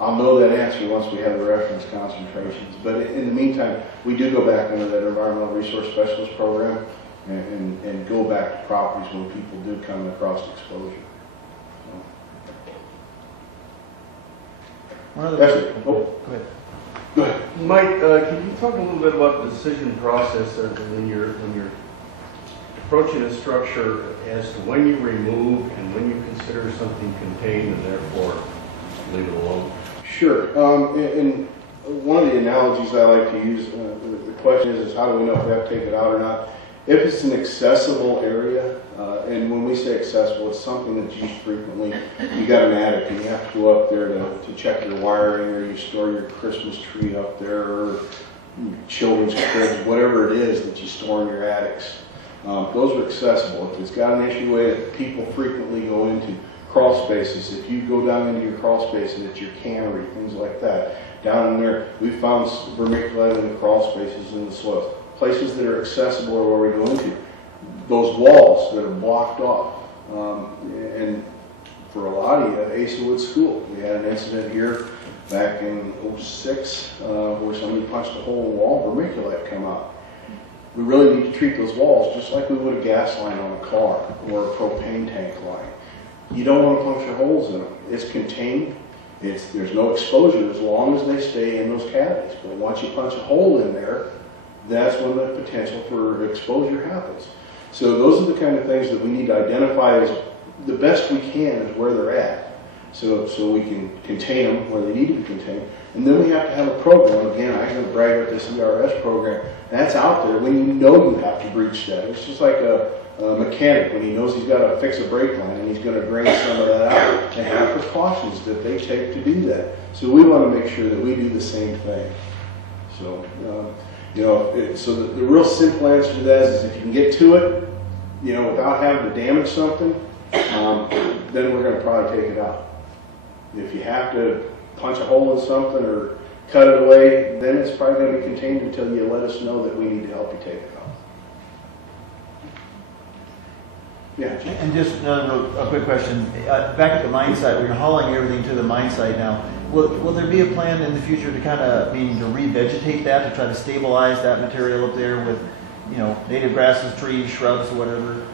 I'll know that answer once we have the reference concentrations. But in the meantime, we do go back into that environmental resource specialist program and go back to properties when people do come across exposure. One other Go ahead. Mike, can you talk a little bit about the decision process when you're approaching a structure as to when you remove and when you consider something contained and therefore leave it alone? Sure. And one of the analogies I like to use, the question is how do we know if we have to take it out or not? If it's an accessible area, and when we say accessible, it's something that's used frequently. You got an attic and you have to go up there to check your wiring, or you store your Christmas tree up there, or children's cribs, whatever it is that you store in your attics. Those are accessible. If it's got an entryway that people frequently go into, crawl spaces, if you go down into your crawl space and it's your cannery, things like that, down in there, we found vermiculite in the crawl spaces in the soils. Places that are accessible are where we go into. Those walls that are blocked off. And for a lot of you, Asawood School, we had an incident here back in '06 where somebody punched a hole in the wall, vermiculite come out. We really need to treat those walls just like we would a gas line on a car or a propane tank line. You don't want to puncture holes in them. It's contained. There's no exposure as long as they stay in those cavities. But once you punch a hole in there, that's when the potential for exposure happens. So those are the kind of things that we need to identify as the best we can is where they're at. So we can contain them where they need to be contained. And then we have to have a program. Again, I'm going to brag about this ERS program. That's out there when you know you have to breach that. It's just like a mechanic when he knows he's got to fix a brake line and he's going to drain some of that out. They have precautions that they take to do that. So we want to make sure that we do the same thing. So, so the real simple answer to that is if you can get to it, without having to damage something, then we're going to probably take it out. If you have to punch a hole in something or cut it away, then it's probably going to be contained until you let us know that we need to help you take it out. Yeah. And just a quick question. Back at the mine site, where you're hauling everything to the mine site now, will there be a plan in the future to to revegetate that, to try to stabilize that material up there with, native grasses, trees, shrubs, whatever?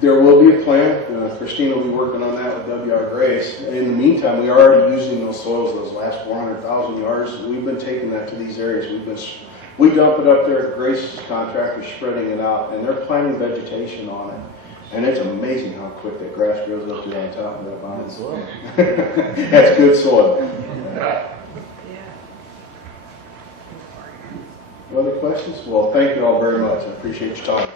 There will be a plan. Christine will be working on that with W.R. Grace. In the meantime, we are already using those soils, those last 400,000 yards. We've been taking that to these areas. We dump it up there. Grace's contractor spreading it out, and they're planting vegetation on it. And it's amazing how quick that grass grows up there on top of that mountain. That's good soil. Other questions? Well, thank you all very much. I appreciate your time.